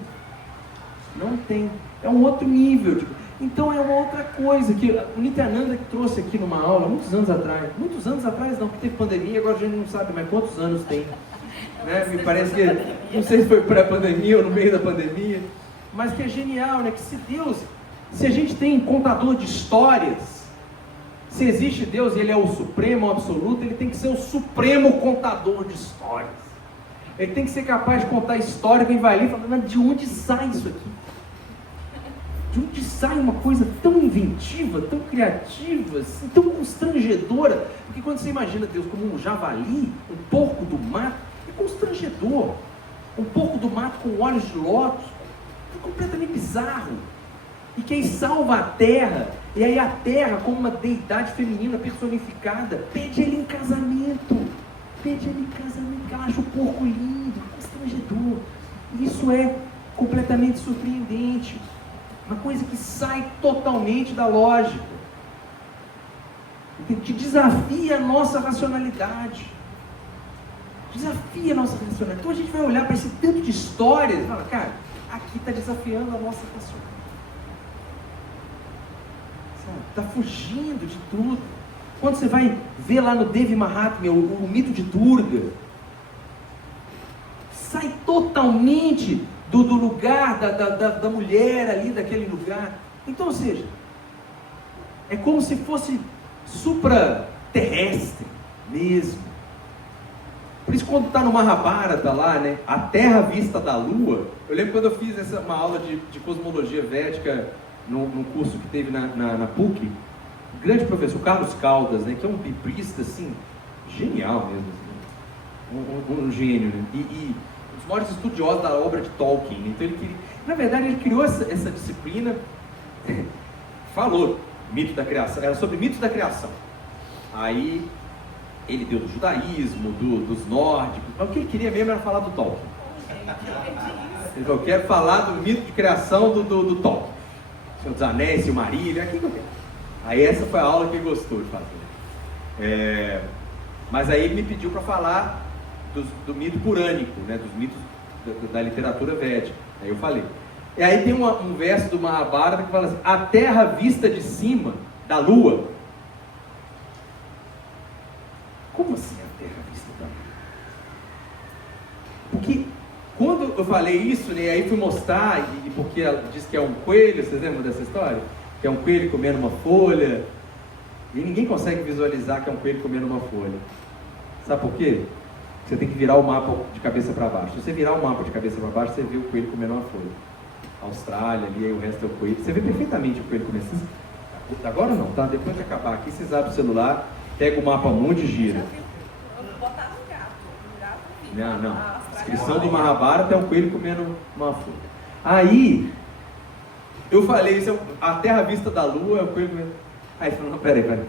Não tem. É um outro nível. Então é uma outra coisa que o Nityananda que trouxe aqui numa aula, muitos anos atrás não, porque teve pandemia, agora a gente não sabe mais quantos anos tem. Né? Me parece que, não sei se foi pré-pandemia ou no meio da pandemia, mas que é genial, né? Que se a gente tem contador de histórias, se existe Deus e Ele é o supremo, o absoluto, Ele tem que ser o supremo contador de histórias. Ele tem que ser capaz de contar história, quem vai ali e fala, mas de onde sai isso aqui? De onde sai uma coisa tão inventiva, tão criativa, assim, tão constrangedora? Porque quando você imagina Deus como um javali, um porco do mato, é constrangedor. Um porco do mato com olhos de lótus, é completamente bizarro. E quem salva a terra, e aí a terra, como uma deidade feminina personificada, pede ele em casamento. Pede ele em casamento, porque ela acha o porco lindo, constrangedor. Isso é completamente surpreendente. Uma coisa que sai totalmente da lógica, que desafia a nossa racionalidade. Desafia a nossa racionalidade. Então a gente vai olhar para esse tanto de histórias e fala, cara, aqui está desafiando a nossa racionalidade. Está fugindo de tudo. Quando você vai ver lá no Devi Mahatmya, o mito de Durga, sai totalmente do lugar da mulher ali, daquele lugar. Então, ou seja, é como se fosse supraterrestre mesmo. Por isso, quando está no Mahabharata lá, né, a Terra vista da Lua, eu lembro quando eu fiz uma aula de cosmologia védica num curso que teve na PUC, o grande professor Carlos Caldas, né, que é um biblista assim, genial mesmo, assim, um gênio, né, e um dos maiores estudiosos da obra de Tolkien. Então na verdade ele criou essa disciplina, falou mito da criação, era sobre mitos da criação. Aí ele deu do judaísmo, dos nórdicos, mas o que ele queria mesmo era falar do Tolkien. Ele falou, eu quero falar do mito de criação do Tolkien. Senhor dos Anéis, Silmarillion, aqui que eu quero. Aí essa foi a aula que ele gostou de fazer. Mas aí ele me pediu para falar do mito purânico, né, dos mitos da literatura védica. Aí eu falei. E aí tem um verso do Mahabharata que fala assim, a terra vista de cima da lua. Como assim a terra vista da lua? Porque quando eu falei isso, né, aí fui mostrar, e porque ela diz que é um coelho, vocês lembram dessa história? Que é um coelho comendo uma folha, e ninguém consegue visualizar que é um coelho comendo uma folha. Sabe por quê? Você tem que virar o mapa de cabeça para baixo. Se você virar o mapa de cabeça para baixo, você vê o coelho comendo uma folha. Austrália ali, aí o resto é o coelho. Você vê perfeitamente o coelho comendo. Agora não, tá? Depois de acabar aqui, vocês abrem o celular, pega o mapa mundo e gira. Botar no gato. Não. A descrição do Mahabharata é um coelho comendo uma folha. Aí, eu falei, isso é a terra vista da lua é o coelho comendo. Aí ele falou, não, peraí.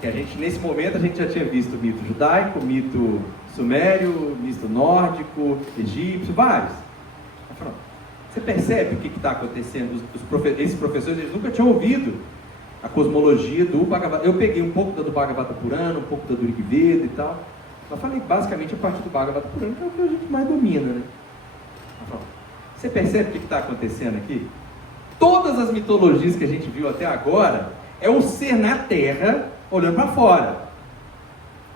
Que a gente, nesse momento, a gente já tinha visto mito judaico, mito sumério, mito nórdico, egípcio, vários. Aí falou, você percebe o que está acontecendo? Esses professores, eles nunca tinham ouvido a cosmologia do Bhagavata. Eu peguei um pouco da do Bhagavata Purana, um pouco da do Rig Veda e tal. Mas falei basicamente a partir do Bhagavata Purana, que é o que a gente mais domina, né? Você percebe o que está acontecendo aqui? Todas as mitologias que a gente viu até agora é o ser na Terra olhando para fora.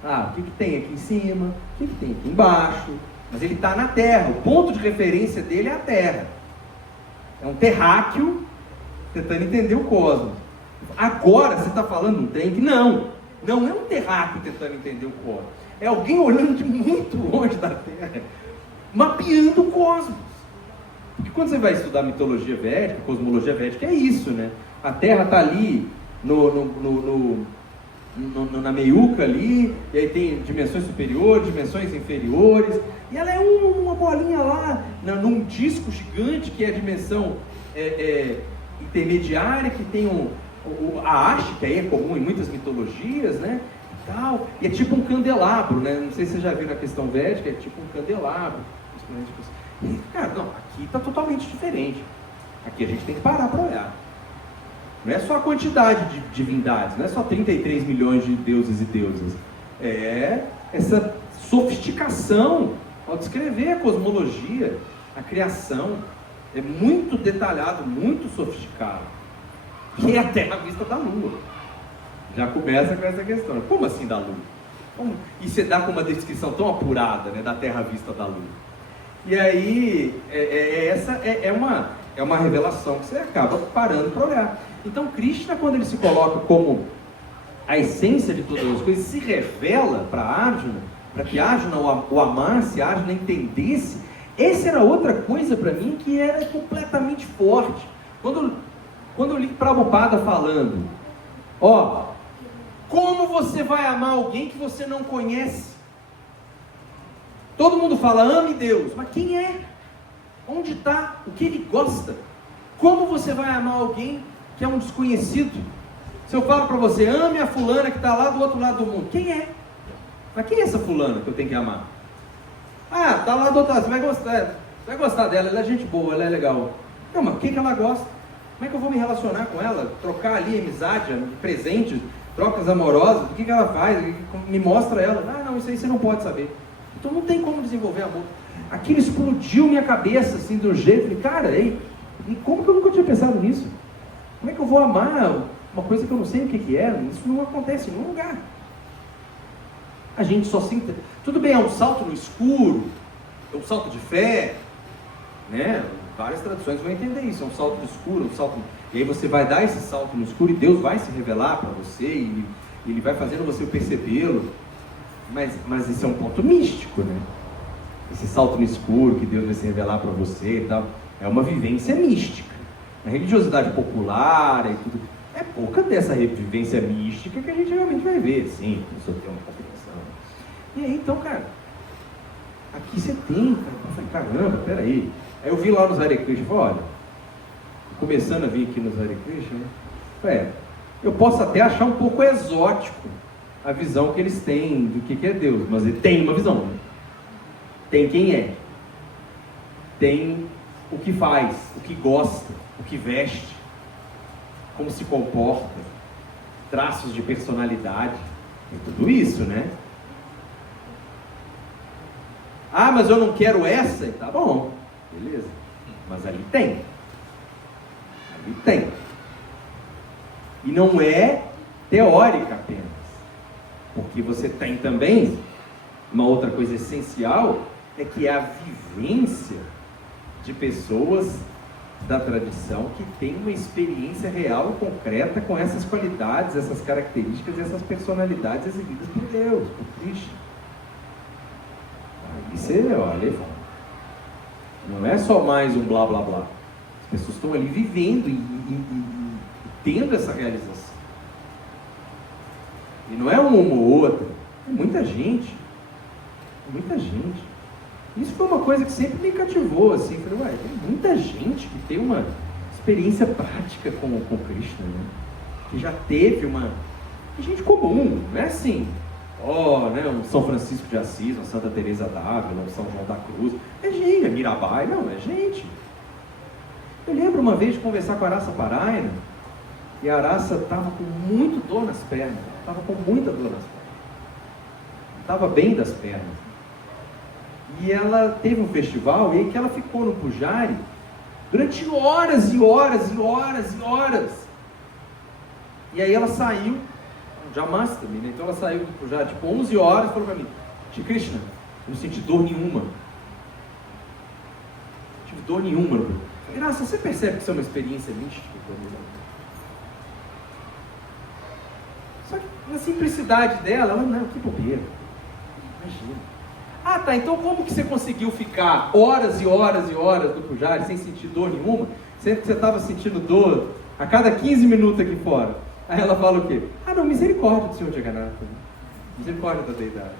O que tem aqui em cima? O que tem aqui embaixo? Mas ele está na Terra. O ponto de referência dele é a Terra. É um terráqueo tentando entender o cosmos. Agora você está falando um trem que não é um terráqueo tentando entender o cosmos. É alguém olhando de muito longe da Terra, mapeando o cosmos. Porque quando você vai estudar mitologia védica, cosmologia védica, é isso, né? A Terra está ali na meiuca ali, e aí tem dimensões superiores, dimensões inferiores, e ela é uma bolinha lá, num disco gigante, que é a dimensão intermediária, que tem a haste, que aí é comum em muitas mitologias, né? E é tipo um candelabro, né? Não sei se vocês já viram a questão védica, é tipo um candelabro. E, cara, não, aqui está totalmente diferente. Aqui a gente tem que parar para olhar. Não é só a quantidade de divindades, não é só 33 milhões de deuses e deusas. É essa sofisticação ao descrever a cosmologia, a criação. É muito detalhado, muito sofisticado. Que é a Terra vista da Lua. Já começa com essa questão. Como assim da Lua? E você dá com uma descrição tão apurada, né, da Terra vista da Lua. E aí, essa é uma revelação que você acaba parando para olhar. Então, Krishna, quando ele se coloca como a essência de todas as coisas, se revela para Arjuna, para que Arjuna o amasse, Arjuna entendesse. Essa era outra coisa para mim que era completamente forte. Quando eu li Prabhupada falando, como você vai amar alguém que você não conhece? Todo mundo fala, ame Deus, mas quem é? Onde está? O que ele gosta? Como você vai amar alguém que é um desconhecido? Se eu falo para você, ame a fulana que está lá do outro lado do mundo, quem é? Mas quem é essa fulana que eu tenho que amar? Está lá do outro lado, você vai gostar dela, ela é gente boa, ela é legal. Não, mas o que ela gosta? Como é que eu vou me relacionar com ela? Trocar ali amizade, presentes, trocas amorosas, o que ela faz? Me mostra ela. Não, isso aí você não pode saber. Então não tem como desenvolver amor. Aquilo explodiu minha cabeça, assim, do jeito, falei, cara, e como que eu nunca tinha pensado nisso? Como é que eu vou amar uma coisa que eu não sei o que é? Isso não acontece em nenhum lugar. A gente só se... Tudo bem, é um salto no escuro, é um salto de fé, né? Várias tradições vão entender isso, é um salto no escuro, um salto... E aí você vai dar esse salto no escuro e Deus vai se revelar para você, e Ele vai fazendo você percebê-lo. Mas isso é um ponto místico, né? Esse salto no escuro que Deus vai se revelar para você e tal, é uma vivência mística. A religiosidade popular e tudo, é pouca dessa vivência mística que a gente realmente vai ver, sim, a pessoa tem uma compreensão. E aí, então, cara, aqui você tem, cara, eu falei, caramba, peraí. Aí eu vi lá nos Hare Krishna, falei, olha, começando a vir aqui nos Hare Krishna, né? Eu posso até achar um pouco exótico a visão que eles têm do que é Deus, mas ele tem uma visão, né? Tem quem é, tem o que faz, o que gosta, o que veste, como se comporta, traços de personalidade, tem tudo isso, né? Ah, mas eu não quero essa, tá bom, beleza, mas ali tem. Ali tem. E não é teórica apenas, porque você tem também uma outra coisa essencial, é que é a vivência de pessoas da tradição que tem uma experiência real e concreta com essas qualidades, essas características e essas personalidades exibidas por Deus, por Cristo. Aí você olha, não é só mais um blá blá blá. As pessoas estão ali vivendo e tendo essa realização. E não é uma ou outra, é muita gente. Muita gente. Isso foi uma coisa que sempre me cativou, assim, falei, ué, tem muita gente que tem uma experiência prática com Krishna, né? Que já teve uma... gente comum, não é assim, né, um São Francisco de Assis, uma Santa Teresa d'Ávila, um São João da Cruz, é gente, é Mirabai, não, é gente. Eu lembro uma vez de conversar com a Arasa Paraina, e a Arasa estava com muito dor nas pernas, estava com muita dor nas pernas, estava bem das pernas. E ela teve um festival, e aí que ela ficou no Pujari durante horas e horas e horas e horas. E aí ela saiu, Jamastami, né? Então ela saiu do Pujari, tipo 11 horas, e falou para mim, Shri Krishna, eu não senti dor nenhuma. Não tive dor nenhuma. Graça, você percebe que isso é uma experiência mística? Só que na simplicidade dela, ela não, que bobeira. Imagina. Ah, tá, então como que você conseguiu ficar horas e horas e horas no Pujari sem sentir dor nenhuma? Sendo que você estava sentindo dor a cada 15 minutos aqui fora. Aí ela fala o quê? Ah, não, misericórdia do Senhor Jagannatha. Misericórdia da deidade.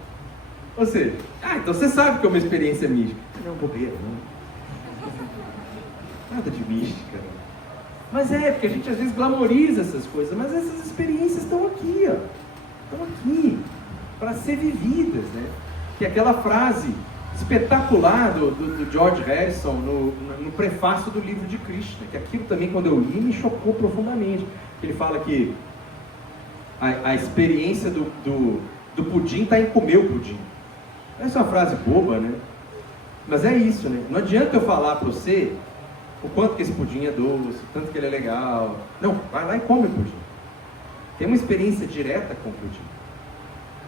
Ou seja, então você sabe que é uma experiência mística. Não, bobeira, não. Nada de mística, não. Mas porque a gente às vezes glamoriza essas coisas, mas essas experiências estão aqui, ó. Estão aqui, para ser vividas, né? Que é aquela frase espetacular do George Harrison no prefácio do livro de Krishna, que aquilo também, quando eu li, me chocou profundamente. Ele fala que a experiência do pudim está em comer o pudim. Essa é uma frase boba, né? Mas é isso, né? Não adianta eu falar para você o quanto que esse pudim é doce, o tanto que ele é legal. Não, vai lá e come o pudim. Tem uma experiência direta com o pudim.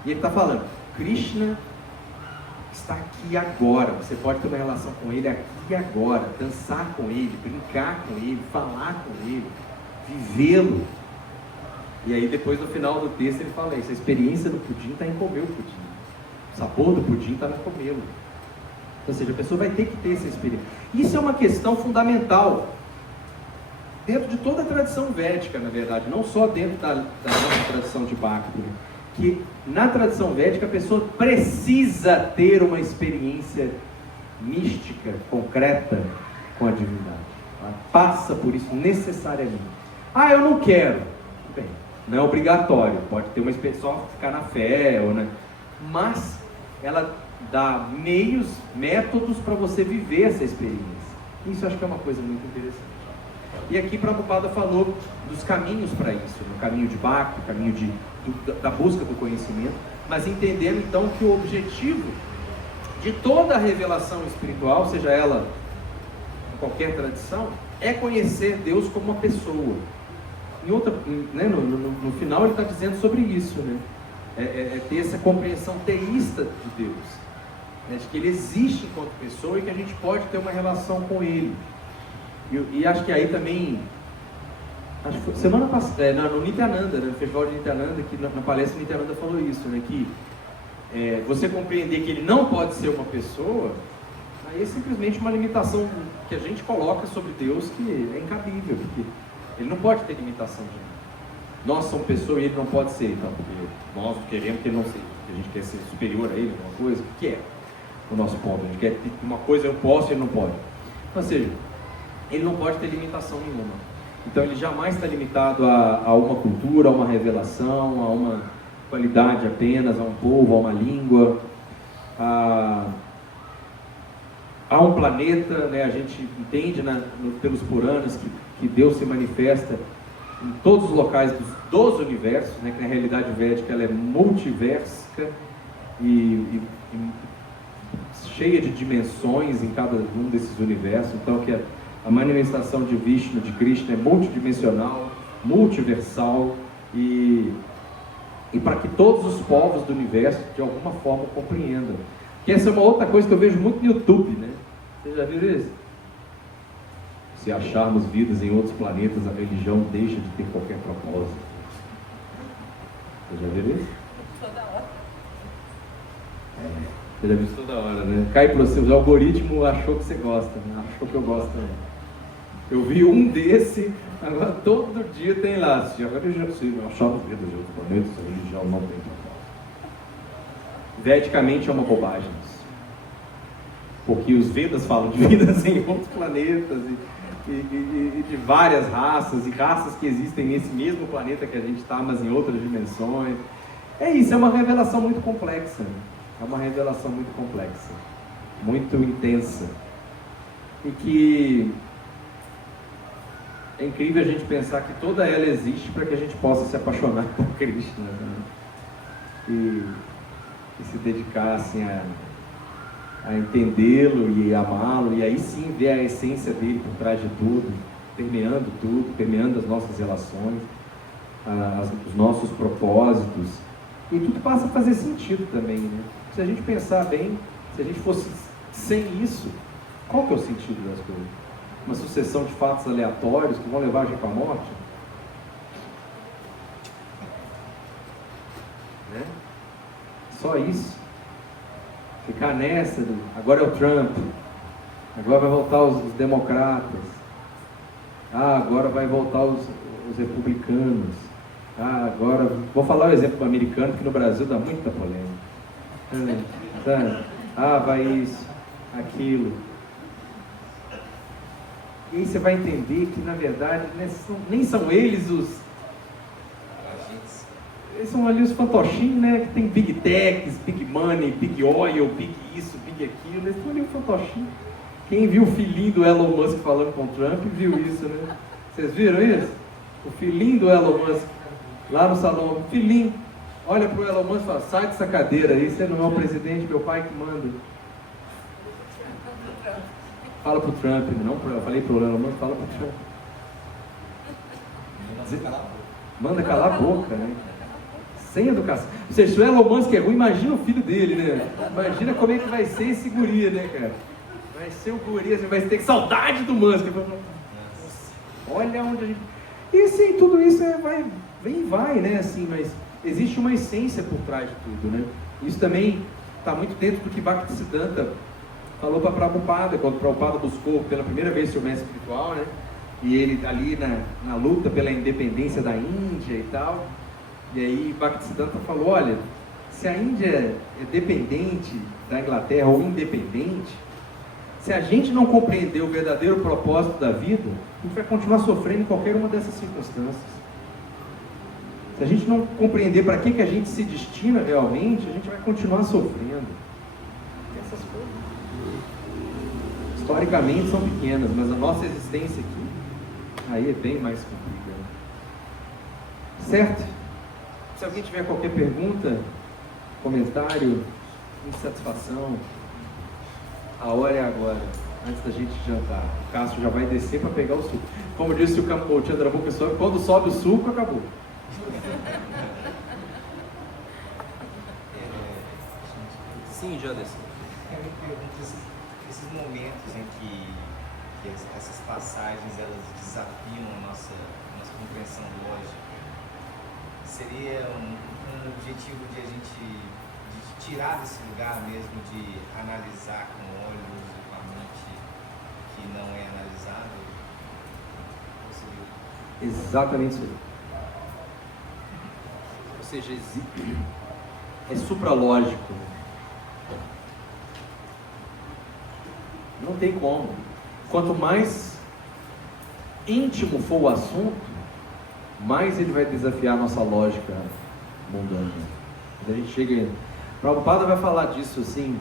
E ele está falando, Krishna está aqui agora, você pode ter uma relação com ele aqui e agora, dançar com ele, brincar com ele, falar com ele, vivê-lo. E aí depois no final do texto ele fala isso, a experiência do pudim está em comer o pudim, o sabor do pudim está em comê-lo. Ou seja, a pessoa vai ter que ter essa experiência. Isso é uma questão fundamental dentro de toda a tradição védica, na verdade, não só dentro da nossa tradição de Bhakti, né? Que na tradição védica a pessoa precisa ter uma experiência mística, concreta com a divindade. Ela passa por isso necessariamente. Ah, eu não quero. Bem, não é obrigatório, pode ter uma experiência, só ficar na fé, mas ela dá meios, métodos para você viver essa experiência. Isso eu acho que é uma coisa muito interessante. E aqui Prabhupada falou dos caminhos para isso, o caminho de Bhakti, o caminho da busca do conhecimento, mas entendendo então que o objetivo de toda a revelação espiritual, seja ela em qualquer tradição, é conhecer Deus como uma pessoa. No final ele está dizendo sobre isso, né? É ter essa compreensão teísta de Deus, né? De que ele existe enquanto pessoa e que a gente pode ter uma relação com ele. E acho que aí também, acho que foi semana passada, no Nityananda, no festival de Nityananda, que na palestra Nityananda falou isso, né? Que você compreender que ele não pode ser uma pessoa, aí é simplesmente uma limitação que a gente coloca sobre Deus que é incabível, porque ele não pode ter limitação, gente. Nós somos pessoas e ele não pode ser, então, porque nós queremos que ele não seja, porque a gente quer ser superior a ele, alguma coisa, o que é o nosso ponto? A gente quer que uma coisa eu posso e ele não pode. Ou seja, ele não pode ter limitação nenhuma. Então ele jamais está limitado a uma cultura, a uma revelação, a uma qualidade apenas, a um povo, a uma língua, a um planeta, né? A gente entende pelos Puranas que Deus se manifesta em todos os locais dos universos, né? Que na realidade védica ela é multiversica e cheia de dimensões em cada um desses universos. Então que a manifestação de Vishnu, de Krishna, é multidimensional, multiversal e para que todos os povos do universo de alguma forma compreendam. Que essa é uma outra coisa que eu vejo muito no YouTube, né? Vocês já viram isso? Se acharmos vidas em outros planetas, a religião deixa de ter qualquer propósito. Vocês já viram isso? Toda hora. Você já viu isso toda hora, né? Cai para você, o algoritmo achou que você gosta, né? Achou que eu gosto também. Eu vi um desse, agora todo dia tem lá. Se a religião acharmos vidas em outros planetas, a religião não tem propósito. Vedicamente é uma bobagem isso. Porque os Vedas falam de vidas em outros planetas e de várias raças, e raças que existem nesse mesmo planeta que a gente está, mas em outras dimensões. É isso, é uma revelação muito complexa. É uma revelação muito complexa, muito intensa. E que é incrível a gente pensar que toda ela existe para que a gente possa se apaixonar por Krishna, né? E se dedicar assim, a entendê-lo e amá-lo, e aí sim ver a essência dele por trás de tudo, permeando as nossas relações, os nossos propósitos, e tudo passa a fazer sentido também, né? Se a gente pensar bem, se a gente fosse sem isso, qual que é o sentido das coisas? Uma sucessão de fatos aleatórios que vão levar a gente para a morte? Né? Só isso. Ficar nessa, agora é o Trump, agora vai voltar os democratas, agora vai voltar os republicanos, agora, vou falar o exemplo americano, que no Brasil dá muita polêmica, sabe? Vai isso, aquilo, e aí você vai entender que na verdade nem são eles eles são ali os fantochinhos, né? Que tem Big Techs, Big Money, Big Oil, Big isso, Big aquilo. Eles estão ali o fantochinho. Quem viu o filhinho do Elon Musk falando com o Trump, viu isso, né? Vocês viram isso? O filhinho do Elon Musk, lá no salão, o filhinho, olha pro Elon Musk e fala, sai dessa cadeira aí, você não é o presidente, meu pai que manda. Fala pro Trump, eu falei pro Elon Musk, fala pro Trump. Manda calar a boca, né? Sem educação. Ou seja, se o Elon Musk é ruim, imagina o filho dele, né? Imagina como é que vai ser esse guri, né, cara? Vai ser o guri, assim, vai ter saudade do Musk. Olha onde a gente... E assim, tudo isso vem e vai, né? Assim, mas existe uma essência por trás de tudo, né? Isso também está muito dentro do que Bhaktisiddhanta falou para Prabhupada, quando Prabhupada buscou pela primeira vez seu mestre espiritual, né? E ele ali na luta pela independência da Índia e tal. E aí Bhaktisiddhanta falou, olha, se a Índia é dependente da Inglaterra ou independente, se a gente não compreender o verdadeiro propósito da vida, a gente vai continuar sofrendo em qualquer uma dessas circunstâncias. Se a gente não compreender para que a gente se destina realmente, a gente vai continuar sofrendo. Essas coisas historicamente são pequenas, mas a nossa existência aqui, aí é bem mais complicada. Certo? Se alguém tiver qualquer pergunta, comentário, insatisfação, a hora é agora, antes da gente jantar. O Cássio já vai descer para pegar o suco. Como disse o Chandrabhuka, quando sobe o suco, acabou. Sim, já desceu. Eu me pergunto, esses momentos em que essas passagens elas desafiam a nossa compreensão lógica, seria um objetivo de a gente de tirar desse lugar mesmo de analisar com olhos e com a mente que não é analisado? Exatamente isso aí. Ou seja, é supralógico. Não tem como. Quanto mais íntimo for o assunto, mais ele vai desafiar a nossa lógica mundana. Quando a gente chega... Prabhupada vai falar disso assim.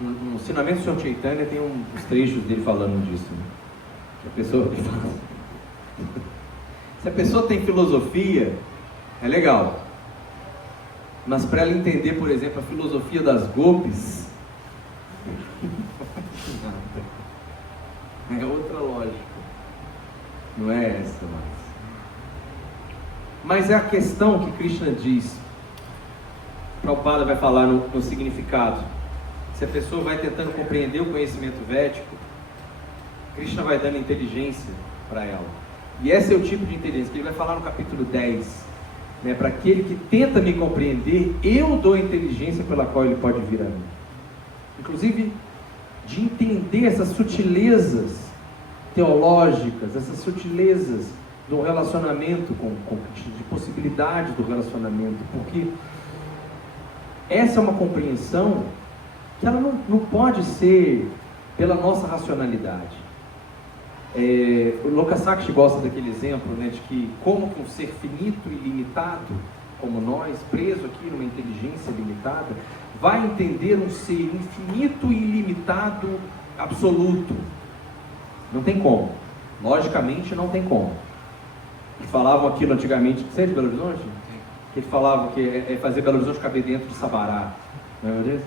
No ensinamento do Sr. Chaitanya tem uns trechos dele falando disso. Né? Que a pessoa... Se a pessoa tem filosofia, é legal. Mas para ela entender, por exemplo, a filosofia das gopis, é outra lógica. Não é essa mais. Mas é a questão que Krishna diz. Prabhupada vai falar no significado. Se a pessoa vai tentando compreender o conhecimento védico, Krishna vai dando inteligência para ela. E esse é o tipo de inteligência que ele vai falar no capítulo 10. Né? Para aquele que tenta me compreender, eu dou a inteligência pela qual ele pode vir a mim. Inclusive, de entender essas sutilezas teológicas, essas sutilezas do relacionamento com Krishna, de possibilidade do relacionamento, porque essa é uma compreensão que ela não pode ser pela nossa racionalidade. O Lokasakshi gosta daquele exemplo, né, de que como que um ser finito e limitado, como nós, preso aqui numa inteligência limitada, vai entender um ser infinito e ilimitado absoluto. Não tem como. Logicamente não tem como. Que falavam aquilo antigamente, você é de Belo Horizonte? Sim. Que eles falavam que é fazer Belo Horizonte caber dentro de Sabará. Não é verdade?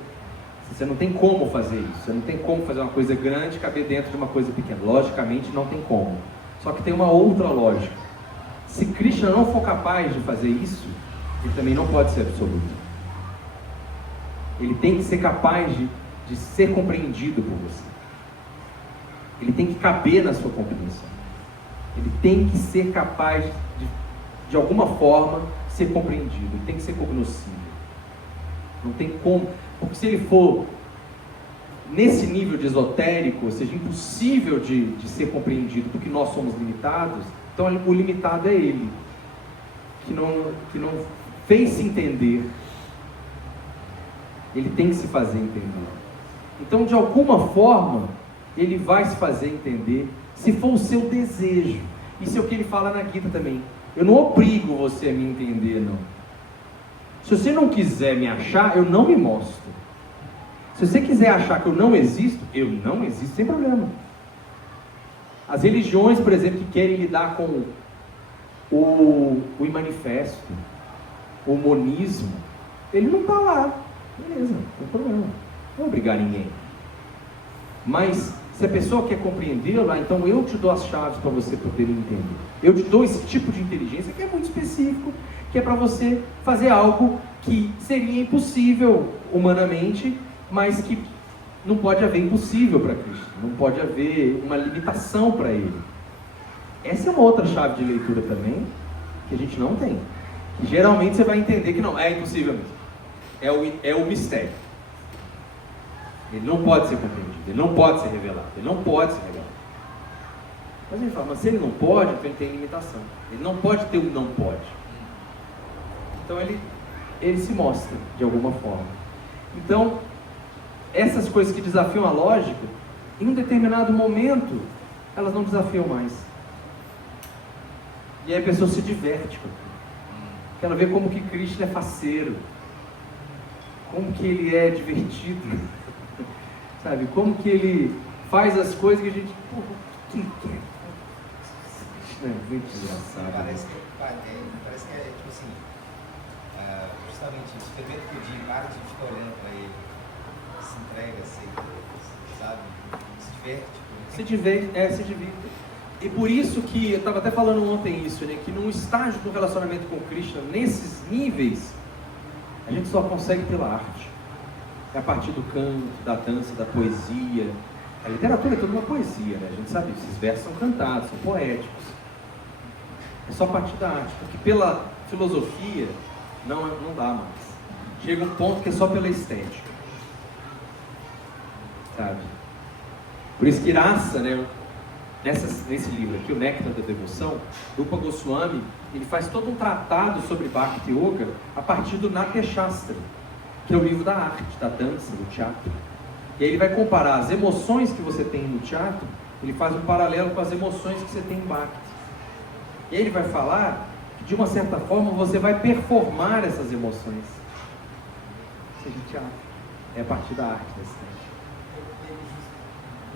Você não tem como fazer isso. Você não tem como fazer uma coisa grande e caber dentro de uma coisa pequena. Logicamente não tem como. Só que tem uma outra lógica. Se Krishna não for capaz de fazer isso, ele também não pode ser absoluto. Ele tem que ser capaz de ser compreendido por você. Ele tem que caber na sua compreensão. Ele tem que ser capaz de alguma forma, ser compreendido. Ele tem que ser cognoscível. Não tem como. Porque se ele for nesse nível de esotérico, ou seja, impossível de ser compreendido, porque nós somos limitados, então o limitado é ele, que não fez se entender. Ele tem que se fazer entender. Então, de alguma forma, ele vai se fazer entender, se for o seu desejo. Isso é o que ele fala na Gita também. Eu não obrigo você a me entender, não. Se você não quiser me achar, eu não me mostro. Se você quiser achar que eu não existo sem problema. As religiões, por exemplo, que querem lidar com o manifesto, o monismo, ele não está lá. Beleza, não tem problema. Não vou obrigar ninguém. Mas se a pessoa quer compreendê-la, então eu te dou as chaves para você poder entender. Eu te dou esse tipo de inteligência que é muito específico, que é para você fazer algo que seria impossível humanamente, mas que não pode haver impossível para Cristo, não pode haver uma limitação para Ele. Essa é uma outra chave de leitura também, que a gente não tem. E geralmente você vai entender que não, é impossível mesmo. É o mistério. Ele não pode ser compreendido, ele não pode ser revelado, ele não pode ser revelado. Mas ele fala, mas se ele não pode, então ele tem limitação. Ele não pode ter um não pode. Então ele se mostra de alguma forma. Então, essas coisas que desafiam a lógica, em um determinado momento, elas não desafiam mais. E aí a pessoa se diverte com aquilo. Porque ela vê como que Krishna é faceiro, como que ele é divertido, sabe? Como que ele faz as coisas que a gente... Pô, quem quer? Krishna é muito engraçado. Parece que é tipo assim, justamente, experimenta o pudim, para de ficar olhando para ele, se entrega, sabe? Se diverte. Se diverte. E por isso que, eu estava até falando ontem isso, né? Que num estágio do relacionamento com Krishna, nesses níveis, a gente só consegue pela arte. É a partir do canto, da dança, da poesia. A literatura é toda uma poesia, né? A gente sabe, esses versos são cantados, são poéticos. É só a partir da arte, porque pela filosofia não dá mais. chega um ponto que é só pela estética, sabe? Por isso que Rasa, né, nesse livro aqui, o Néctar da Devoção, Rupa Goswami, ele faz todo um tratado sobre Bhakti Yoga a partir do Natya Shastra, que é o livro da arte, da dança, do teatro. E aí ele vai comparar as emoções que você tem no teatro, ele faz um paralelo com as emoções que você tem em Bhakti. E aí ele vai falar que, de uma certa forma, você vai performar essas emoções. Ou seja, teatro é a partir da arte desse tempo.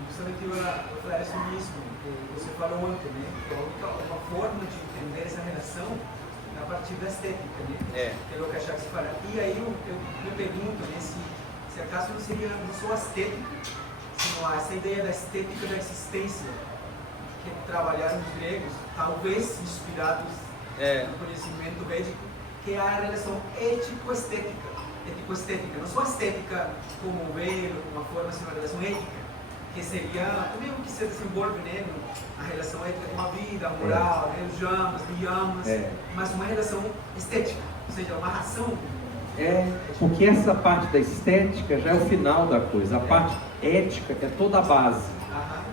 Justamente eu ia falar isso mesmo, que você falou ontem, né? Que uma forma de entender essa relação é a partir da estética, né? Que é o que a Shax fala. E aí eu me pergunto, né, se acaso não seria não só a estética, sino essa ideia da estética da existência que trabalharam os gregos, talvez inspirados no conhecimento védico, que é a relação ético-estética. Ético-estética, não só a estética como o velo, como a forma, sino a relação ética, que seria também o que se desenvolve, né, a relação ética com a vida, a moral, né, os yamas, mas uma relação estética, ou seja, uma ração. Porque essa parte da estética já é o final da coisa, a parte ética é toda a base,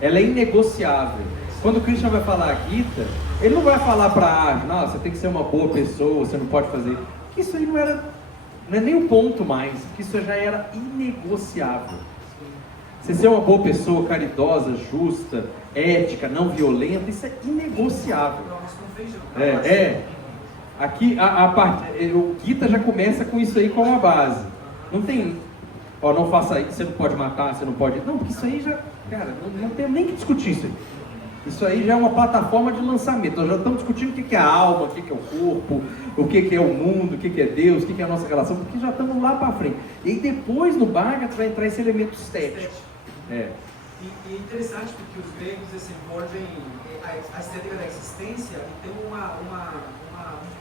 ela é inegociável. Quando o Krishna vai falar a Gita, ele não vai falar para não, você tem que ser uma boa pessoa, você não pode fazer, porque isso aí não é nem um ponto mais, porque isso já era inegociável. Você ser uma boa pessoa, caridosa, justa, ética, não violenta, isso é inegociável. Aqui o Gita já começa com isso aí como a base. Não tem, não faça isso, você não pode matar, você não pode. Não, porque isso aí já, cara, não tem nem que discutir isso aí. Isso aí já é uma plataforma de lançamento. Nós já estamos discutindo o que é a alma, o que é o corpo, o que é o mundo, o que é Deus, o que é a nossa relação, porque já estamos lá para frente. E depois no Bhagavad vai entrar esse elemento estético. E é interessante porque os gregos desenvolvem a estética da existência e tem um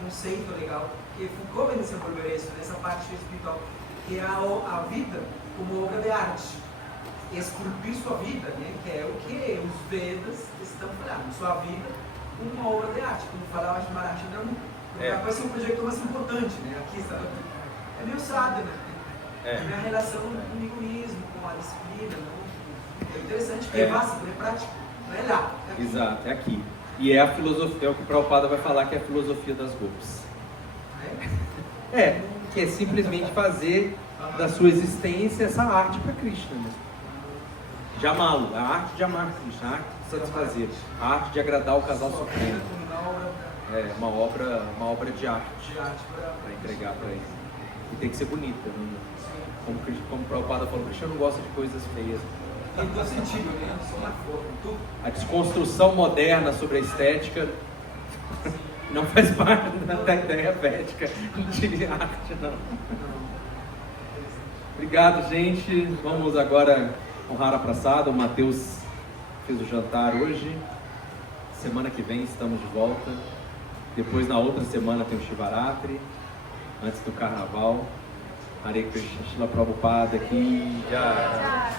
conceito legal que Foucault vai desenvolver isso nessa parte espiritual, que é a vida como obra de arte. Esculpir sua vida, né, que é o que os Vedas estão falando, sua vida como uma obra de arte, como falava Maharaj Ramu. Vai ser um projeto mais importante, né? Aqui está é meio sadhana, né? Minha relação comigo mesmo, com a disciplina, não? É interessante que é básico, é prático, não é lá. É exato, é aqui. E é a filosofia, é o que o Prabhupada vai falar que é a filosofia das gopis. Que é simplesmente fazer da sua existência essa arte para Krishna mesmo. De amá-lo, a arte de amar Krishna, a arte de satisfazer, a arte de agradar o casal supremo. Uma obra de arte para entregar para ele. E tem que ser bonita, né? Como o Prabhupada falou, Krishna não gosta de coisas feias. Em todo sentido, né? Só na forma, tudo. A desconstrução moderna sobre a estética não faz parte da ideia védica de arte, não. Obrigado, gente. Vamos agora honrar a praçada. O Matheus fez o jantar hoje. Semana que vem estamos de volta. Depois, na outra semana, tem o Shivaratri. Antes do Carnaval. Hare Krishna, Shila Prabhupada aqui. Já.